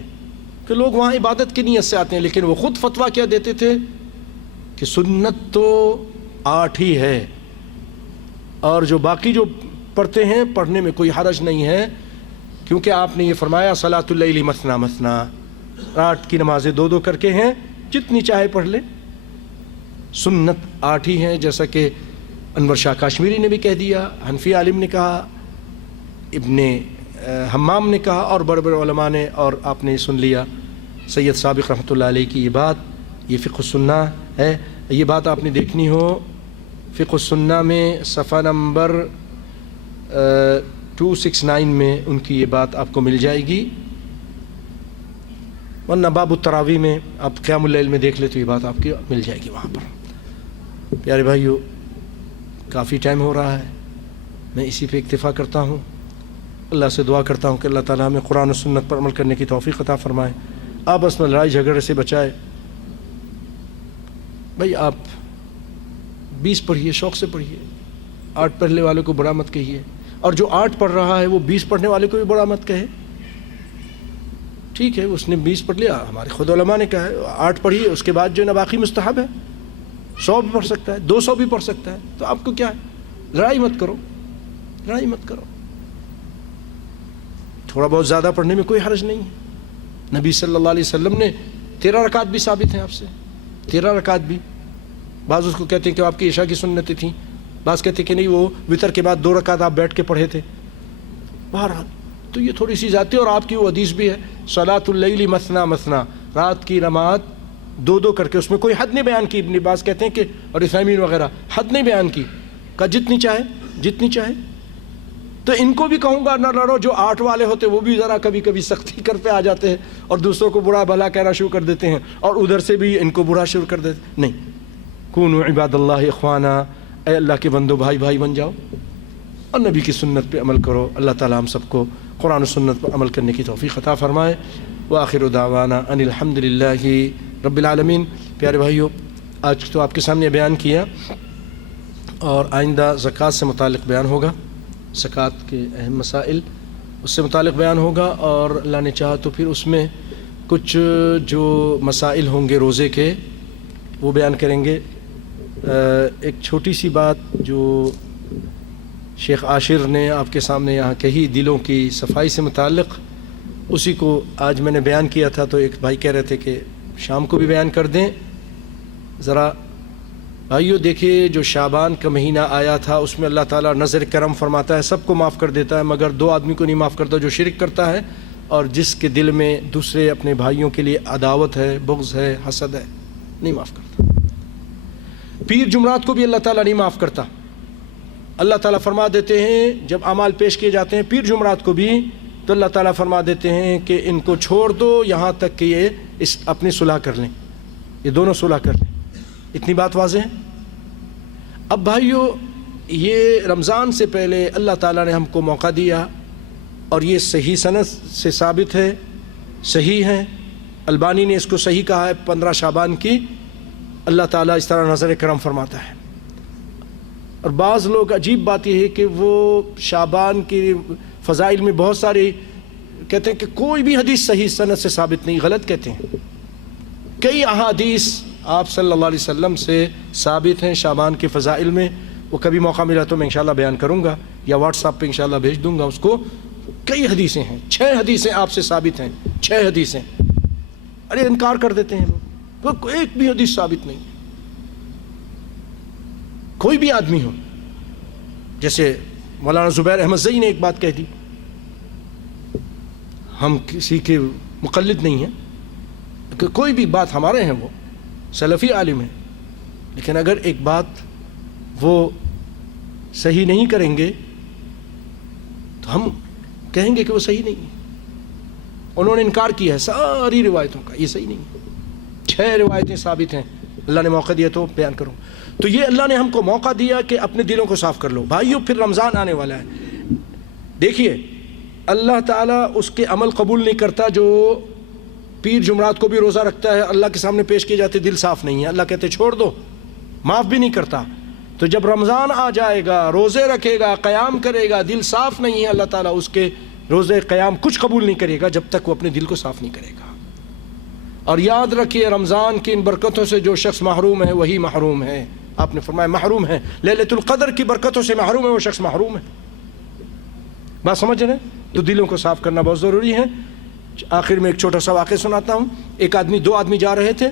کہ لوگ وہاں عبادت کی نیت سے آتے ہیں، لیکن وہ خود فتویٰ کیا دیتے تھے کہ سنت تو 8 ہی ہے، اور جو باقی جو پڑھتے ہیں پڑھنے میں کوئی حرج نہیں ہے، کیونکہ آپ نے یہ فرمایا صلاۃ اللیل مثنا مثنا، رات کی نمازیں 2 کر کے ہیں، جتنی چاہے پڑھ لے، سنت 8 ہی ہیں، جیسا کہ انور شاہ کاشمیری نے بھی کہہ دیا، حنفی عالم نے کہا، ابن حمام نے کہا، اور بڑے بڑے علماء نے، اور آپ نے سن لیا سید سابق رحمۃ اللہ علیہ کی یہ بات، یہ فقہ السنہ ہے۔ یہ بات آپ نے دیکھنی ہو فقہ السنہ میں صفحہ نمبر 269 میں ان کی یہ بات آپ کو مل جائے گی، ورنہ باب التراویح میں آپ قیام اللیل میں دیکھ لیں تو یہ بات آپ کی مل جائے گی وہاں پر۔ پیارے بھائیو، کافی ٹائم ہو رہا ہے، میں اسی پہ اکتفا کرتا ہوں۔ اللہ سے دعا کرتا ہوں کہ اللہ تعالیٰ ہمیں قرآن و سنت پر عمل کرنے کی توفیق عطا فرمائے، آپس میں لڑائی جھگڑے سے بچائے۔ بھائی آپ 20 پڑھیے، شوق سے پڑھیے، 8 پڑھنے والوں کو برا مت کہیے، اور جو 8 پڑھ رہا ہے وہ 20 پڑھنے والے کو بھی برا مت کہے۔ ٹھیک ہے، اس نے 20 پڑھ لیا، ہمارے خود علماء نے کہا ہے 8 پڑھیے، اس کے بعد جو ہے نا باقی مستحب ہے، 100 بھی پڑھ سکتا ہے، 200 بھی پڑھ سکتا ہے، تو آپ کو کیا ہے، لڑائی مت کرو، لڑائی مت کرو۔ تھوڑا بہت زیادہ پڑھنے میں کوئی حرج نہیں ہے۔ نبی صلی اللہ علیہ وسلم نے 13 رکعت بھی ثابت ہیں آپ سے، 13 رکعت بھی۔ بعض اس کو کہتے ہیں کہ آپ کی عشاء کی سنتیں تھیں، بعض کہتے ہیں کہ نہیں وہ وتر کے بعد 2 رکعت آپ بیٹھ کے پڑھے تھے۔ بہرحال تو یہ تھوڑی سی ذاتی، اور آپ کی وہ حدیث بھی ہے صلاۃ اللیل مثنا مثنا، رات کی نماز 2 کر کے، اس میں کوئی حد نہیں بیان کی۔ ابن باز کہتے ہیں کہ، اور عثیمین وغیرہ، حد نہیں بیان کی، کہا جتنی چاہے جتنی چاہے۔ تو ان کو بھی کہوں گا نہ لڑو، جو 8 والے ہوتے وہ بھی ذرا کبھی کبھی سختی کر پہ آ جاتے ہیں اور دوسروں کو برا بھلا کہنا شروع کر دیتے ہیں، اور ادھر سے بھی ان کو برا شروع کر دیتے ہیں۔ نہیں، کونوا عباد اللہ اخوانا، اے اللہ کے بندو بھائی بھائی بن جاؤ، اور نبی کی سنت پہ عمل کرو۔ اللہ تعالیٰ ہم سب کو قرآن و سنت پر عمل کرنے کی توفیق عطا فرمائے۔ وآخر دعوانا ان الحمد للہ رب العالمین۔ پیارے بھائیو، آج تو آپ کے سامنے بیان کیا، اور آئندہ زکوٰۃ سے متعلق بیان ہوگا، زکوٰۃ کے اہم مسائل اس سے متعلق بیان ہوگا، اور اللہ نے چاہا تو پھر اس میں کچھ جو مسائل ہوں گے روزے کے وہ بیان کریں گے۔ ایک چھوٹی سی بات جو شیخ عاشر نے آپ کے سامنے یہاں کہی دلوں کی صفائی سے متعلق، اسی کو آج میں نے بیان کیا تھا، تو ایک بھائی کہہ رہے تھے کہ شام کو بھی بیان کر دیں۔ ذرا بھائیو دیکھیے، جو شعبان کا مہینہ آیا تھا اس میں اللہ تعالیٰ نظر کرم فرماتا ہے، سب کو معاف کر دیتا ہے، مگر 2 آدمی کو نہیں معاف کرتا، جو شرک کرتا ہے اور جس کے دل میں دوسرے اپنے بھائیوں کے لیے عداوت ہے، بغض ہے، حسد ہے، نہیں معاف کرتا۔ پیر جمعرات کو بھی اللہ تعالیٰ نہیں معاف کرتا۔ اللہ تعالیٰ فرما دیتے ہیں جب اعمال پیش کیے جاتے ہیں پیر جمعرات کو بھی، تو اللہ تعالیٰ فرما دیتے ہیں کہ ان کو چھوڑ دو یہاں تک کہ یہ اپنی صلح کر لیں، یہ دونوں صلح کر لیں۔ اتنی بات واضح ہے۔ اب بھائیو، یہ رمضان سے پہلے اللہ تعالیٰ نے ہم کو موقع دیا، اور یہ صحیح سند سے ثابت ہے، صحیح ہے، البانی نے اس کو صحیح کہا ہے 15 شعبان کی، اللہ تعالیٰ اس طرح نظر کرم فرماتا ہے۔ اور بعض لوگ، عجیب بات یہ ہے کہ وہ شعبان کی فضائل میں بہت ساری کہتے ہیں کہ کوئی بھی حدیث صحیح سند سے ثابت نہیں، غلط کہتے ہیں۔ کئی احادیث آپ صلی اللہ علیہ وسلم سے ثابت ہیں شعبان کے فضائل میں، وہ کبھی موقع ملا تو میں انشاءاللہ بیان کروں گا، یا واٹس ایپ پہ انشاءاللہ بھیج دوں گا اس کو۔ کئی حدیثیں ہیں، 6 حدیثیں آپ سے ثابت ہیں، 6 حدیثیں۔ ارے انکار کر دیتے ہیں لوگ، ایک بھی حدیث ثابت نہیں۔ کوئی بھی آدمی ہو، جیسے مولانا زبیر احمد زئی نے ایک بات کہہ دی، ہم کسی کے مقلد نہیں ہیں، کہ کوئی بھی بات ہمارے ہیں، وہ سلفی عالم ہیں، لیکن اگر ایک بات وہ صحیح نہیں کریں گے تو ہم کہیں گے کہ وہ صحیح نہیں ہے۔ انہوں نے انکار کیا ہے ساری روایتوں کا، یہ صحیح نہیں ہے۔ 6 روایتیں ثابت ہیں، اللہ نے موقع دیا تو بیان کروں۔ تو یہ اللہ نے ہم کو موقع دیا کہ اپنے دلوں کو صاف کر لو۔ بھائیو، پھر رمضان آنے والا ہے۔ دیکھیے، اللہ تعالیٰ اس کے عمل قبول نہیں کرتا جو پیر جمعرات کو بھی روزہ رکھتا ہے، اللہ کے سامنے پیش کیے جاتے دل صاف نہیں ہے، اللہ کہتے چھوڑ دو، معاف بھی نہیں کرتا۔ تو جب رمضان آ جائے گا، روزے رکھے گا، قیام کرے گا، دل صاف نہیں ہے، اللہ تعالیٰ اس کے روزے قیام کچھ قبول نہیں کرے گا جب تک وہ اپنے دل کو صاف نہیں کرے گا۔ اور یاد رکھیے رمضان کی ان برکتوں سے جو شخص محروم ہے وہی محروم ہے۔ آپ نے فرمایا محروم ہے، لیلۃ القدر کی برکتوں سے محروم ہے وہ شخص محروم ہے۔ بات سمجھ رہے ہیں؟ تو دلوں کو صاف کرنا بہت ضروری ہے۔ آخر میں ایک چھوٹا سا واقعہ سناتا ہوں۔ دو آدمی جا رہے تھے،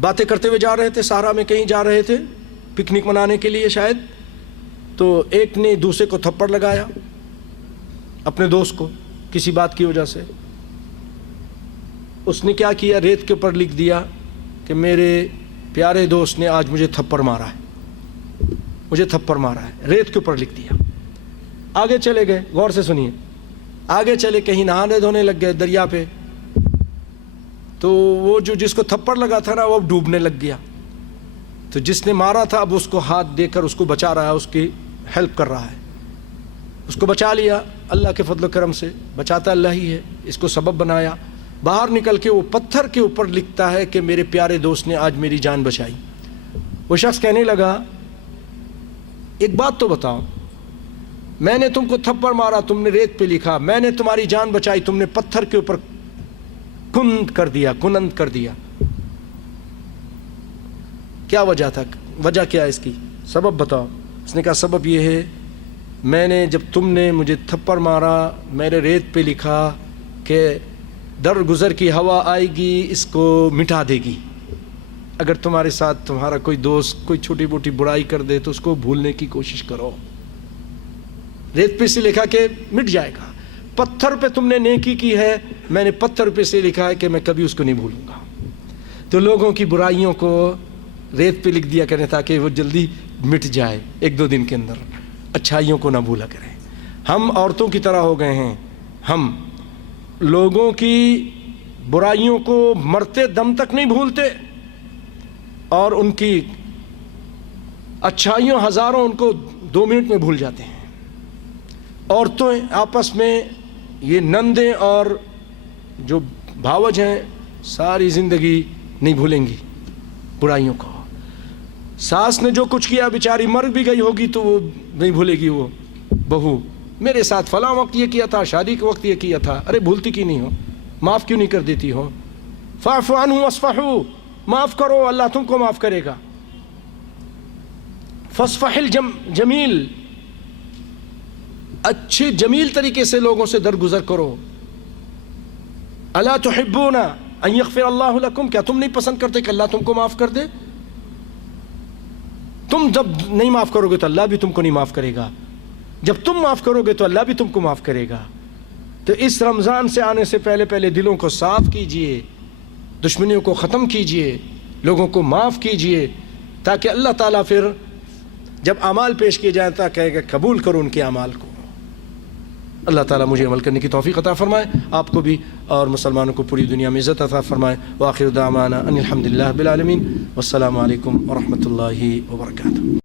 باتیں کرتے ہوئے جا رہے تھے، صحرا میں کہیں جا رہے تھے پکنک منانے کے لیے شاید۔ تو ایک نے دوسرے کو تھپڑ لگایا، اپنے دوست کو، کسی بات کی وجہ سے۔ اس نے کیا کیا، ریت کے اوپر لکھ دیا کہ میرے پیارے دوست نے آج مجھے تھپڑ مارا ہے، مجھے تھپڑ مارا ہے، ریت کے اوپر لکھ دیا۔ آگے چلے گئے، غور سے سنیے، آگے چلے، کہیں نہانے دھونے لگ گئے دریا پہ، تو وہ جس کو تھپڑ لگا تھا نا وہ اب ڈوبنے لگ گیا۔ تو جس نے مارا تھا اب اس کو ہاتھ دے کر اس کو بچا رہا ہے، اس کی ہیلپ کر رہا ہے، اس کو بچا لیا اللہ کے فضل و کرم سے، بچاتا اللہ ہی ہے، اس کو سبب بنایا۔ باہر نکل کے وہ پتھر کے اوپر لکھتا ہے کہ میرے پیارے دوست نے آج میری جان بچائی۔ وہ شخص کہنے لگا ایک بات تو بتاؤ، میں نے تم کو تھپڑ مارا، تم نے ریت پہ لکھا، میں نے تمہاری جان بچائی، تم نے پتھر کے اوپر کنند کر دیا، کیا وجہ تھا؟ وجہ کیا ہے اس کی؟ سبب بتاؤ۔ اس نے کہا سبب یہ ہے، میں نے جب تم نے مجھے تھپڑ مارا، میں نے ریت پہ لکھا کہ درگزر کی ہوا آئے گی اس کو مٹا دے گی۔ اگر تمہارے ساتھ تمہارا کوئی دوست کوئی چھوٹی موٹی برائی کر دے تو اس کو بھولنے کی کوشش کرو۔ ریت پہ سے لکھا کہ مٹ جائے گا، پتھر پہ تم نے نیکی کی ہے، میں نے پتھر پہ سے لکھا ہے کہ میں کبھی اس کو نہیں بھولوں گا۔ تو لوگوں کی برائیوں کو ریت پہ لکھ دیا کریں تاکہ وہ جلدی مٹ جائے ایک دو دن کے اندر، اچھائیوں کو نہ بھولا کریں۔ ہم عورتوں کی طرح ہو گئے ہیں، ہم لوگوں کی برائیوں کو مرتے دم تک نہیں بھولتے، اور ان کی اچھائیوں ہزاروں ان کو 2 منٹ میں بھول جاتے ہیں۔ عورتیں آپس میں یہ نندیں اور جو بھاوج ہیں ساری زندگی نہیں بھولیں گی برائیوں کو۔ ساس نے جو کچھ کیا بیچاری مر بھی گئی ہوگی تو وہ نہیں بھولے گی، وہ بہو میرے ساتھ فلاں وقت یہ کیا تھا، شادی کے وقت یہ کیا تھا، ارے بھولتی کیوں نہیں ہو، معاف کیوں نہیں کر دیتی ہو؟ فاعفوا عنہم واصفحوا، معاف کرو اللہ تم کو معاف کرے گا۔ فاصفح الجمیل، اچھے جمیل طریقے سے لوگوں سے درگزر کرو۔ الا تحبون ان یغفر اللہ لکم، کیا تم نہیں پسند کرتے کہ اللہ تم کو معاف کر دے؟ تم جب نہیں معاف کرو گے تو اللہ بھی تم کو نہیں معاف کرے گا، جب تم معاف کرو گے تو اللہ بھی تم کو معاف کرے گا۔ تو اس رمضان سے آنے سے پہلے دلوں کو صاف کیجئے، دشمنیوں کو ختم کیجئے، لوگوں کو معاف کیجئے، تاکہ اللہ تعالیٰ پھر جب اعمال پیش کیے جائیں تا کہے گا قبول کرو ان کے اعمال کو۔ اللہ تعالیٰ مجھے عمل کرنے کی توفیق عطا فرمائے، آپ کو بھی اور مسلمانوں کو پوری دنیا میں عزت عطا فرمائے۔ وآخر دعوانا ان الحمد للہ رب العالمین، والسلام علیکم ورحمۃ اللہ وبرکاتہ۔